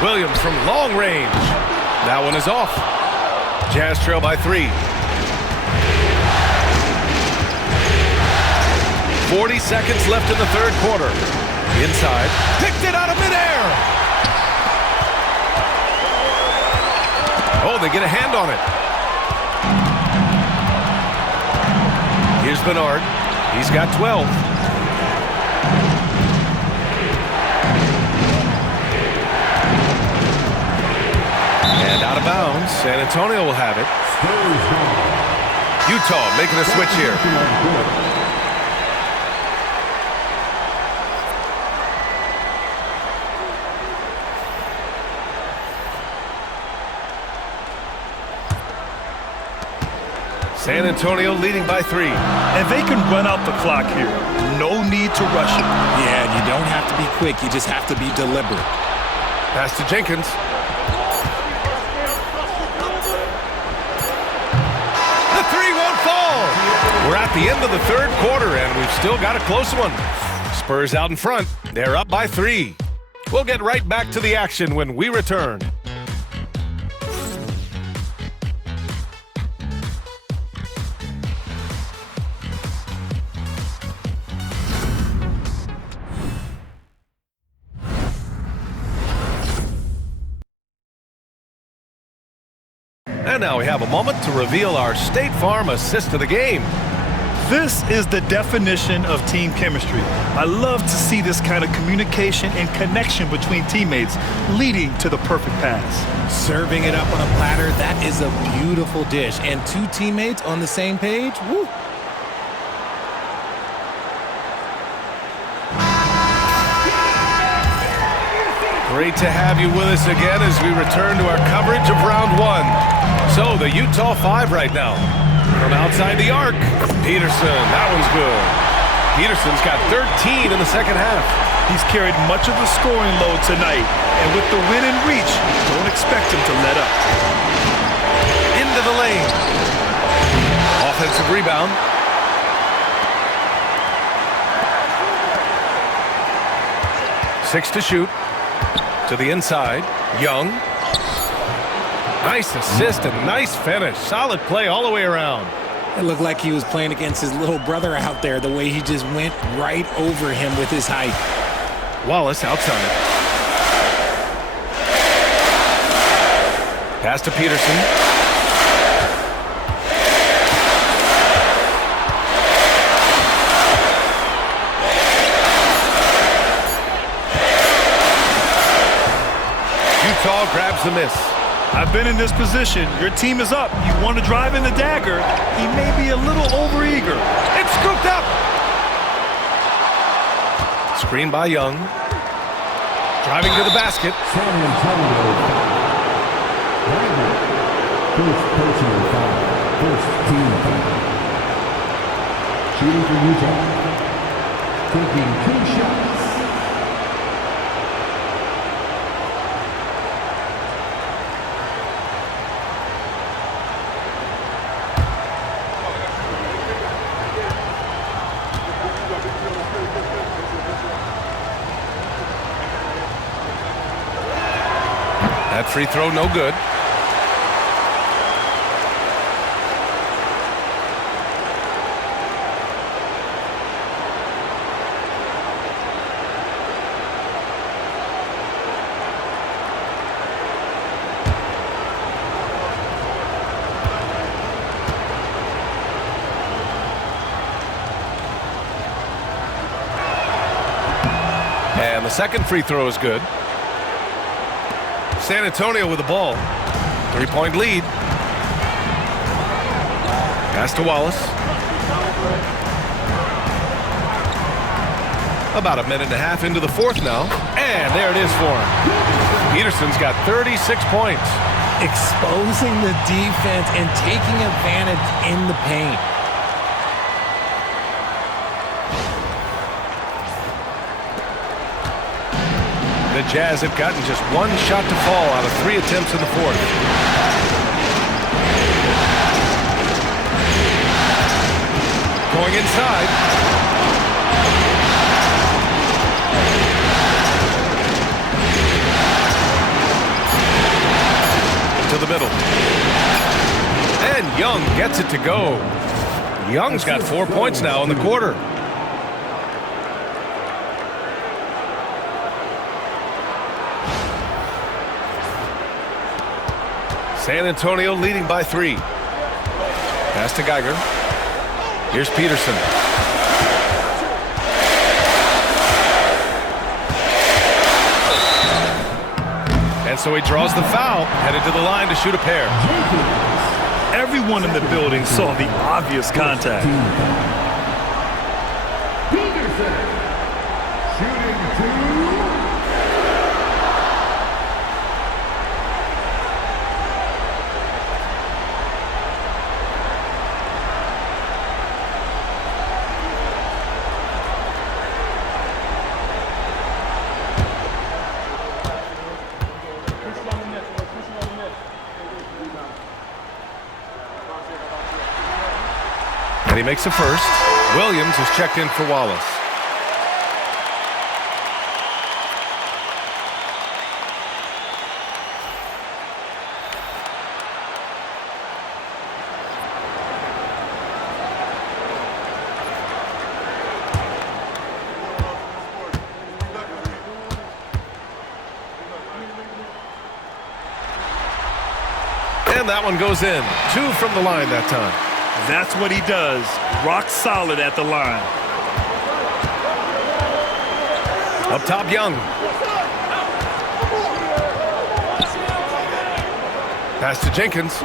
Williams from long range. That one is off. Jazz trail by 3. 40 seconds left in the 3rd quarter. Inside. Picked it out of midair. Oh, they get a hand on it. Here's Bernard. He's got 12. And out of bounds. San Antonio will have it. Utah making a switch here. San Antonio leading by 3. And they can run out the clock here. No need to rush it. Yeah, you don't have to be quick. You just have to be deliberate. Pass to Jenkins. The 3 won't fall. We're at the end of the 3rd quarter, and we've still got a close one. Spurs out in front, They're up by 3. We'll get right back to the action when we return. And now we have a moment to reveal our State Farm assist of the game. This is the definition of team chemistry. I love to see this kind of communication and connection between teammates leading to the perfect pass. Serving it up on a platter, that is a beautiful dish. And 2 teammates on the same page, woo. Great to have you with us again as we return to our coverage of round 1. So the Utah 5 right now. From outside the arc, Peterson, that one's good. Peterson's got 13 in the second half. He's carried much of the scoring load tonight, and with the win in reach, don't expect him to let up. Into the lane. Offensive rebound. Six to shoot. To the inside. Young. Nice assist and nice finish. Solid play all the way around. It looked like he was playing against his little brother out there, the way he just went right over him with his height. Wallace outside. Pass to Peterson. Utah grabs the miss. I've been in this position. Your team is up. You want to drive in the dagger. He may be a little overeager. It's scooped up. Screen by Young. Driving to the basket. San Antonio foul. First personal foul. First team foul. Shooting for Utah. Taking 2 shots. That free throw no good. And the second free throw is good. San Antonio with the ball. 3-point lead. Pass to Wallace. About a minute and a half into the fourth now. And there it is for him. Peterson's got 36 points. Exposing the defense and taking advantage in the paint. The Jazz have gotten just 1 shot to fall out of 3 attempts in the fourth. Going inside. To the middle. And Young gets it to go. Young's got 4 points now in the quarter. San Antonio leading by 3. Pass to Geiger. Here's Peterson. And so he draws the foul, headed to the line to shoot a pair. Everyone in the building saw the obvious contact. Peterson shooting 2. And he makes a first. Williams is checked in for Wallace. And that one goes in. 2 from the line that time. That's what he does. Rock solid at the line. Up top, Young. Pass to Jenkins.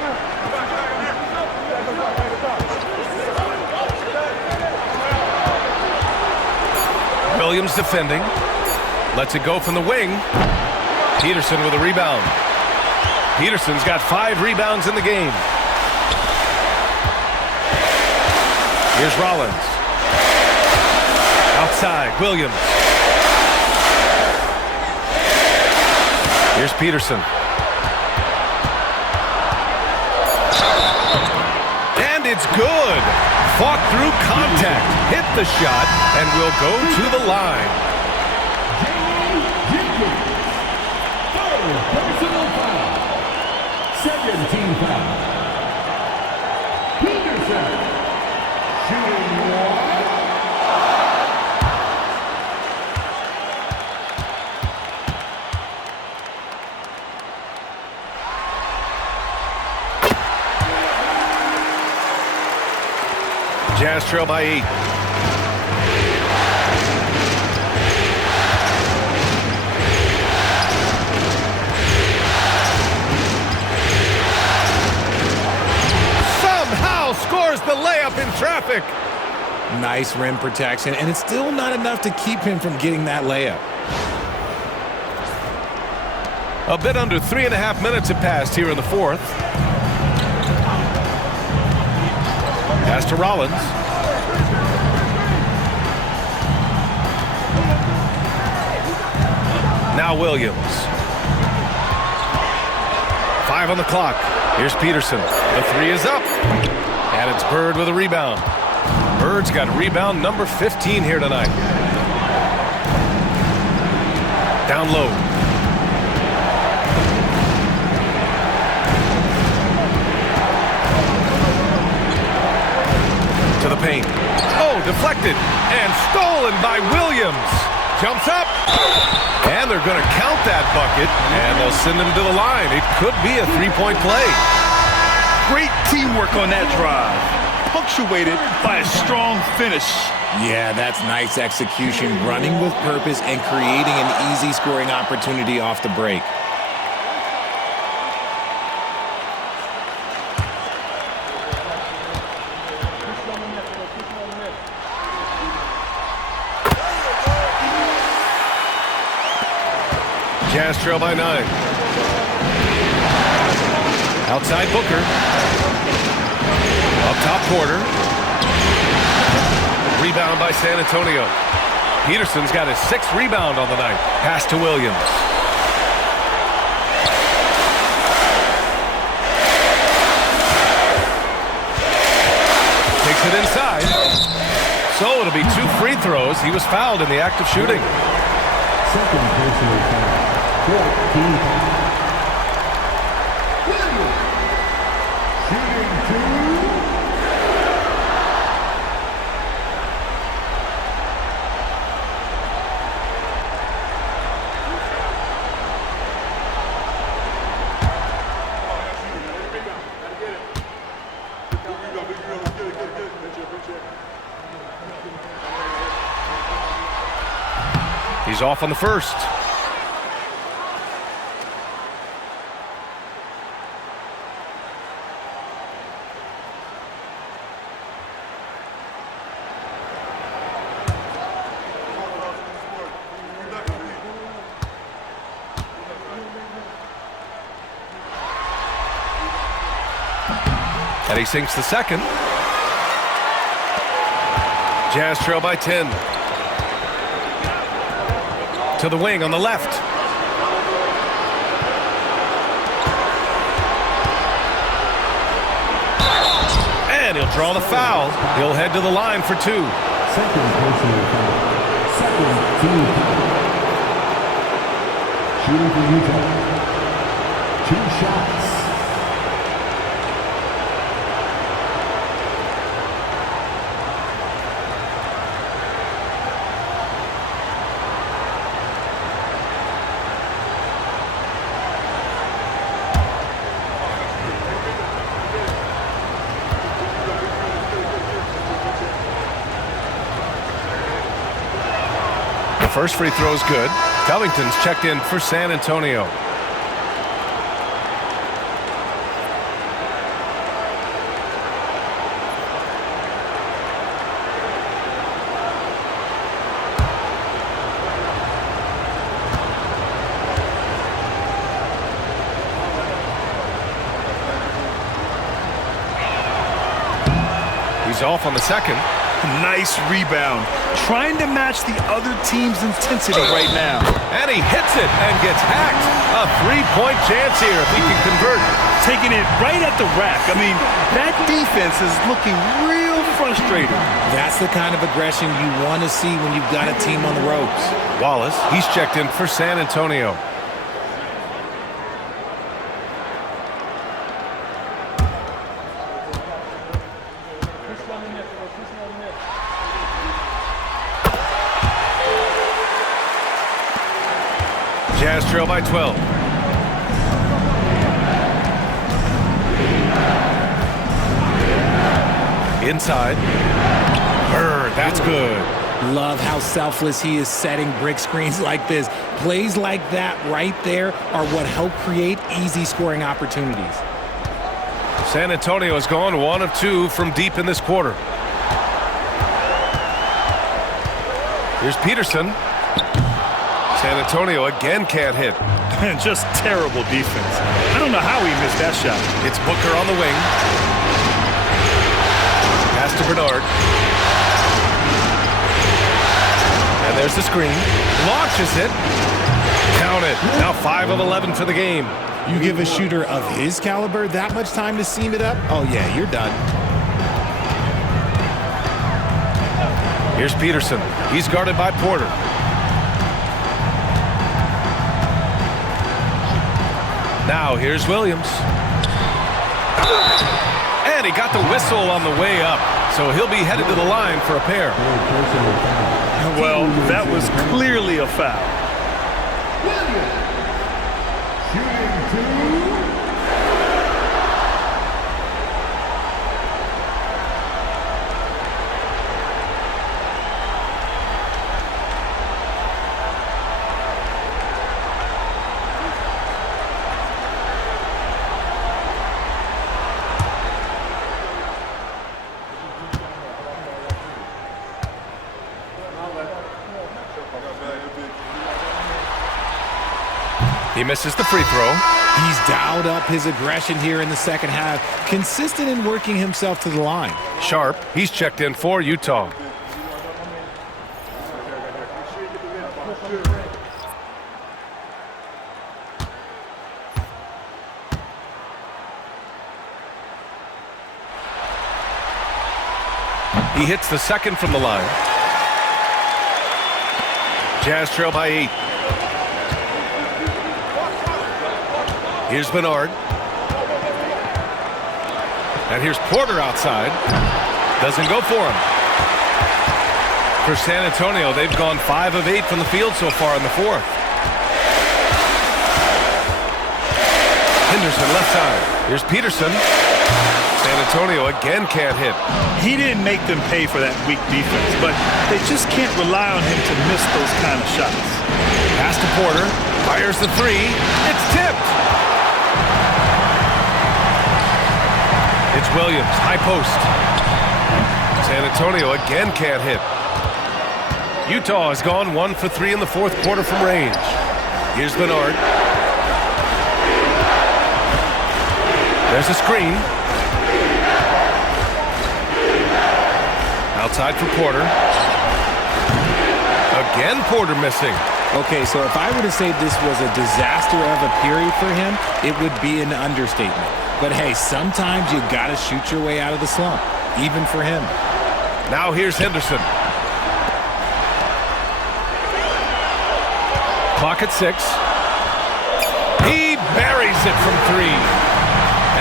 Williams defending. Lets it go from the wing. Peterson with a rebound. Peterson's got 5 rebounds in the game. Here's Rollins. Outside, Williams. Here's Peterson. And it's good. Fought through contact, hit the shot, and will go to the line. Personal foul. Second team foul. Peterson. Shooting one. Jazz trail by 8. Somehow scores the layup in traffic. Nice rim protection, and it's still not enough to keep him from getting that layup. A bit under 3.5 minutes have passed here in the fourth. Pass to Rollins. Now Williams. 5 on the clock. Here's Peterson. The 3 is up. And it's Bird with a rebound. Bird's got rebound number 15 here tonight. Down low. To the paint. Oh, deflected and stolen by Williams. Jumps up, and they're going to count that bucket, and they'll send him to the line. It could be a 3-point play. Great teamwork on that drive, punctuated by a strong finish. Yeah, that's nice execution, running with purpose and creating an easy scoring opportunity off the break. Jazz trail by 9. Outside Booker. Up top Porter. Rebound by San Antonio. Peterson's got his 6th rebound on the night. Pass to Williams. Takes it inside. So it'll be 2 free throws. He was fouled in the act of shooting. Second personal foul. 14 foul. Williams. Shooting 2. He's off on the first. And he sinks the second. Jazz trail by 10. To the wing on the left. And he'll draw the foul. He'll head to the line for 2. Second personal foul. Second team foul. Shooting for Utah. 2 shots. First free throw is good. Covington's checked in for San Antonio. He's off on the second. Nice rebound. Trying to match the other team's intensity right now. And he hits it and gets hacked. A three-point chance here if he can convert. Taking it right at the rack. I mean, that defense is looking real frustrated. That's the kind of aggression you want to see when you've got a team on the ropes. Wallace, he's checked in for San Antonio. Jazz trail by 12. Inside. That's good. Love how selfless he is setting brick screens like this. Plays like that right there are what help create easy scoring opportunities. San Antonio has gone 1 of 2 from deep in this quarter. Here's Peterson. San Antonio again can't hit. Just terrible defense. I don't know how he missed that shot. It's Booker on the wing. Pass to Bernard. And there's the screen. Launches it. Count it. Now 5 of 11 for the game. You give a shooter of his caliber that much time to seam it up? Oh, yeah, you're done. Here's Peterson. He's guarded by Porter. Now here's Williams. And he got the whistle on the way up. So he'll be headed to the line for a pair. Well, that was clearly a foul. He misses the free throw. He's dialed up his aggression here in the second half, consistent in working himself to the line. Sharp, he's checked in for Utah. He hits the second from the line. Jazz trail by 8. Here's Bernard. And here's Porter outside. Doesn't go for him. For San Antonio, they've gone 5 of 8 from the field so far in the fourth. Henderson left side. Here's Peterson. San Antonio again can't hit. He didn't make them pay for that weak defense, but they just can't rely on him to miss those kind of shots. Pass to Porter. Fires the three. It's tipped. It's Williams, high post. San Antonio again can't hit. Utah has gone 1 for 3 in the fourth quarter from range. Here's Bernard. There's a screen. Outside for Porter. Again Porter missing. Okay, so if I were to say this was a disaster of a period for him, it would be an understatement. But hey, sometimes you gotta shoot your way out of the slump, even for him. Now here's Henderson. Clock at 6. He buries it from 3.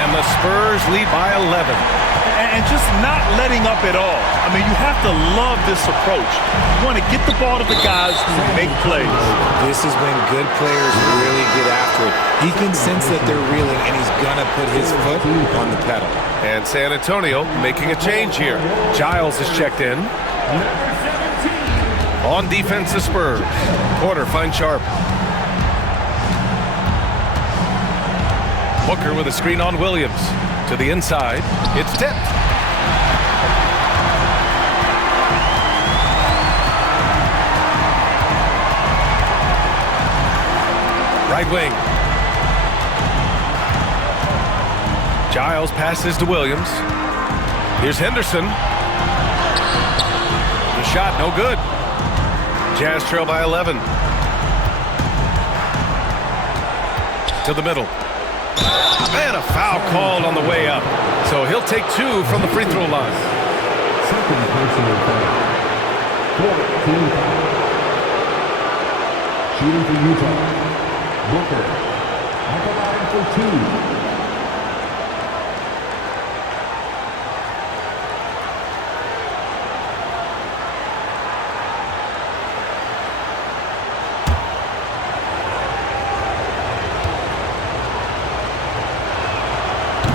And the Spurs lead by 11. And just not letting up at all. I mean, you have to love this approach. You want to get the ball to the guys who make plays. This is when good players really get after it. He can sense that they're reeling, and he's going to put his foot on the pedal. And San Antonio making a change here. Giles is checked in. On defense, the Spurs. Porter finds Sharp. Booker with a screen on Williams. To the inside. It's tipped. Right wing. Giles passes to Williams. Here's Henderson. The shot, no good. Jazz trail by 11. To the middle. And a foul called on the way up. So he'll take 2 from the free throw line. Second personal foul. 14 foul. Shooting for Utah. Booker. At the line for 2.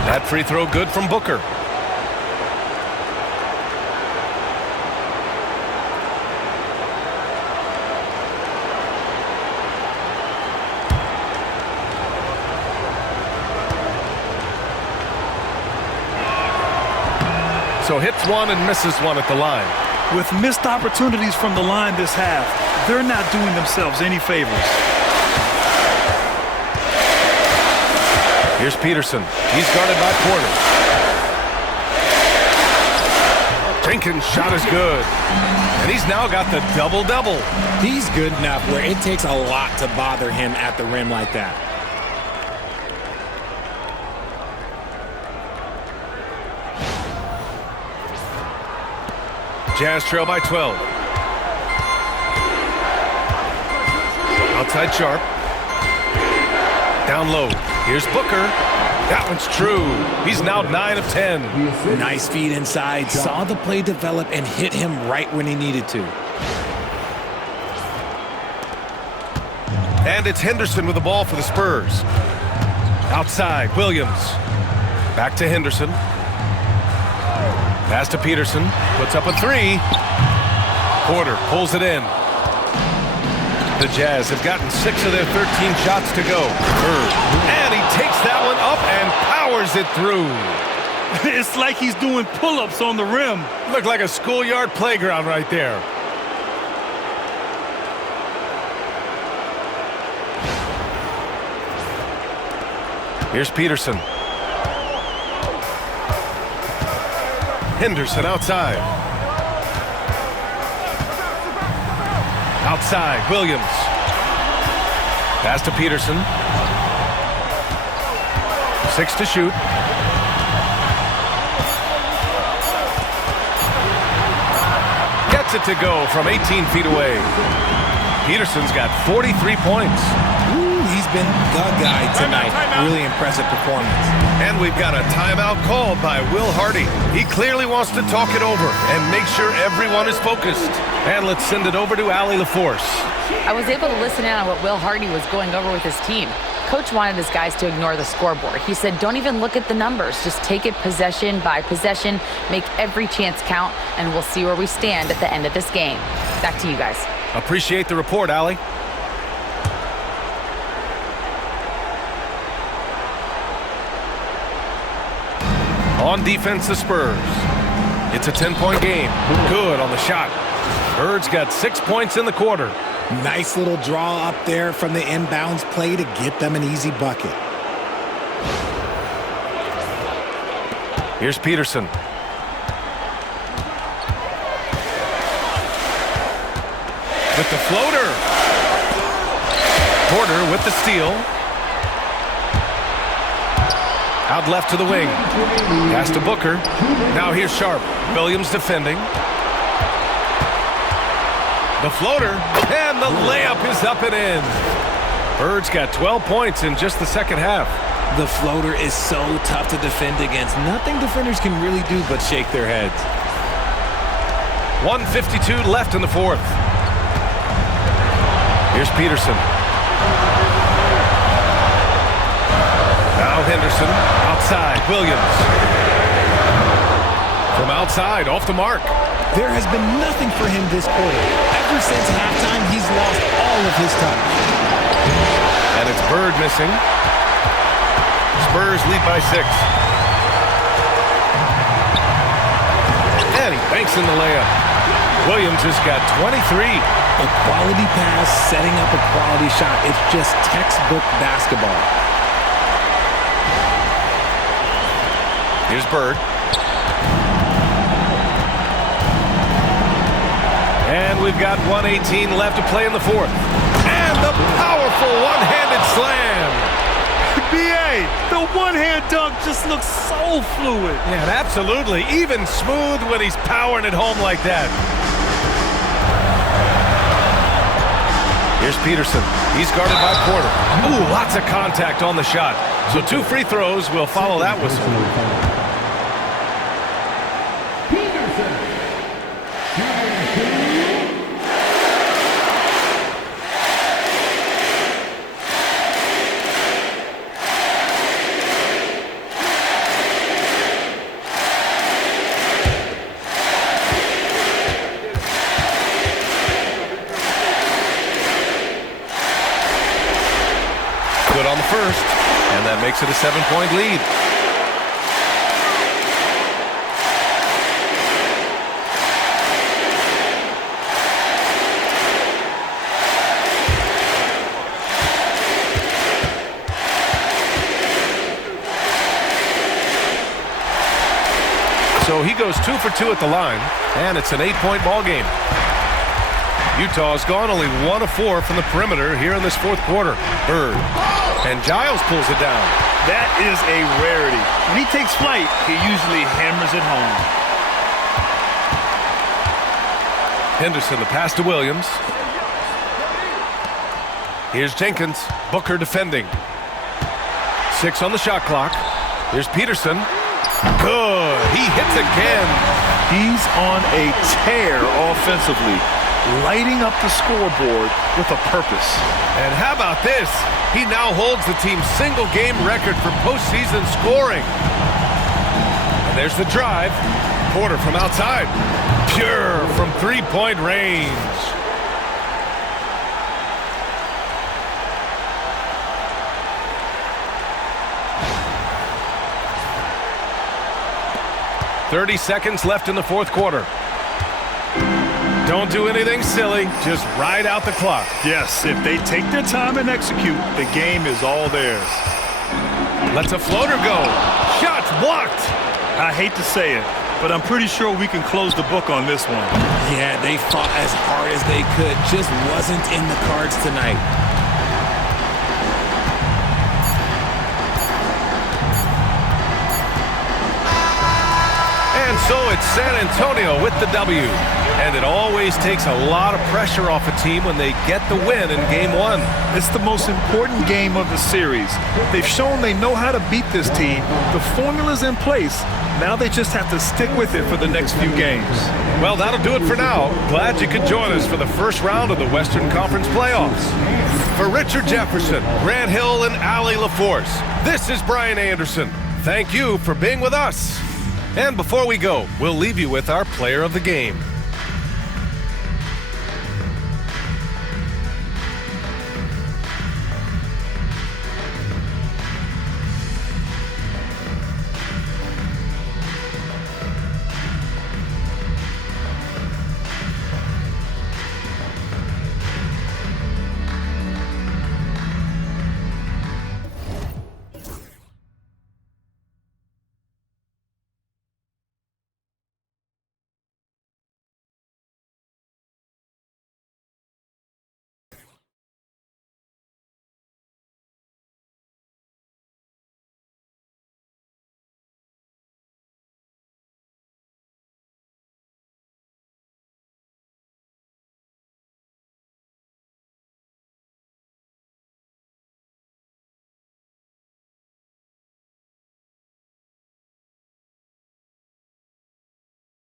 That free throw good from Booker. So hits one and misses one at the line. With missed opportunities from the line this half, they're not doing themselves any favors. Here's Peterson. He's guarded by Porter. Jenkins' shot is good. And he's now got the double-double. He's good enough where it takes a lot to bother him at the rim like that. Jazz trail by 12. Outside Sharp. Down low. Here's Booker. That one's true. He's now 9 of 10. Nice feed inside. Saw the play develop and hit him right when he needed to. And it's Henderson with the ball for the Spurs. Outside, Williams. Back to Henderson. Pass to Peterson. Puts up a 3. Porter pulls it in. The Jazz have gotten 6 of their 13 shots to go. And he takes that one up and powers it through. It's like he's doing pull-ups on the rim. Looked like a schoolyard playground right there. Here's Peterson. Henderson outside. Outside, Williams. Pass to Peterson. 6 to shoot. Gets it to go from 18 feet away. Peterson's got 43 points. Ooh, he's been the guy tonight. Really impressive performance. And we've got a timeout called by Will Hardy. He clearly wants to talk it over and make sure everyone is focused. And let's send it over to Allie LaForce. I was able to listen in on what Will Hardy was going over with his team. Coach wanted his guys to ignore the scoreboard. He said, don't even look at the numbers. Just take it possession by possession, make every chance count, and we'll see where we stand at the end of this game. Back to you guys. Appreciate the report, Allie. On defense, the Spurs. It's a 10-point game. Good on the shot. Bird's got 6 points in the quarter. Nice little draw up there from the inbounds play to get them an easy bucket. Here's Peterson. With the floater. Porter with the steal. Out left to the wing. Pass to Booker. Now here's Sharp. Williams defending. The floater, and the layup is up and in. Bird's got 12 points in just the second half. The floater is so tough to defend against. Nothing defenders can really do but shake their heads. 1:52 left in the fourth. Here's Peterson. Now Henderson, outside, Williams. From outside, off the mark. There has been nothing for him this quarter. Ever since halftime, he's lost all of his touch. And it's Bird missing. Spurs lead by 6. And he banks in the layup. Williams has got 23. A quality pass, setting up a quality shot. It's just textbook basketball. Here's Bird. And we've got 1:18 left to play in the fourth. And the powerful one-handed slam. B.A., the one-hand dunk just looks so fluid. Yeah, absolutely. Even smooth when he's powering it home like that. Here's Peterson. He's guarded by Porter. Ooh, lots of contact on the shot. So 2 free throws will follow that whistle. Good on the first, and that makes it a 7-point lead. So he goes 2 for 2 at the line, and it's an 8-point ball game. Utah's gone only 1 of 4 from the perimeter here in this fourth quarter. Bird. And Giles pulls it down. That is a rarity. When he takes flight, he usually hammers it home. Henderson, the pass to Williams. Here's Jenkins. Booker defending. 6 on the shot clock. Here's Peterson. Good. He hits again. He's on a tear offensively, lighting up the scoreboard with a purpose. And how about this? He now holds the team's single-game record for postseason scoring. And there's the drive. Porter from outside. Pure from three-point range. "30 seconds left in the fourth quarter. Don't do anything silly. Just ride out the clock. Yes, if they take their time and execute, the game is all theirs. Lets a floater go. Shots blocked. I hate to say it, but I'm pretty sure we can close the book on this one. Yeah, they fought as hard as they could. Just wasn't in the cards tonight. And so it's San Antonio with the W. And it always takes a lot of pressure off a team when they get the win in Game 1. It's the most important game of the series. They've shown they know how to beat this team. The formula's in place. Now they just have to stick with it for the next few games. Well, that'll do it for now. Glad you could join us for the first round of the Western Conference playoffs. For Richard Jefferson, Grant Hill, and Allie LaForce, this is Brian Anderson. Thank you for being with us. And before we go, we'll leave you with our player of the game.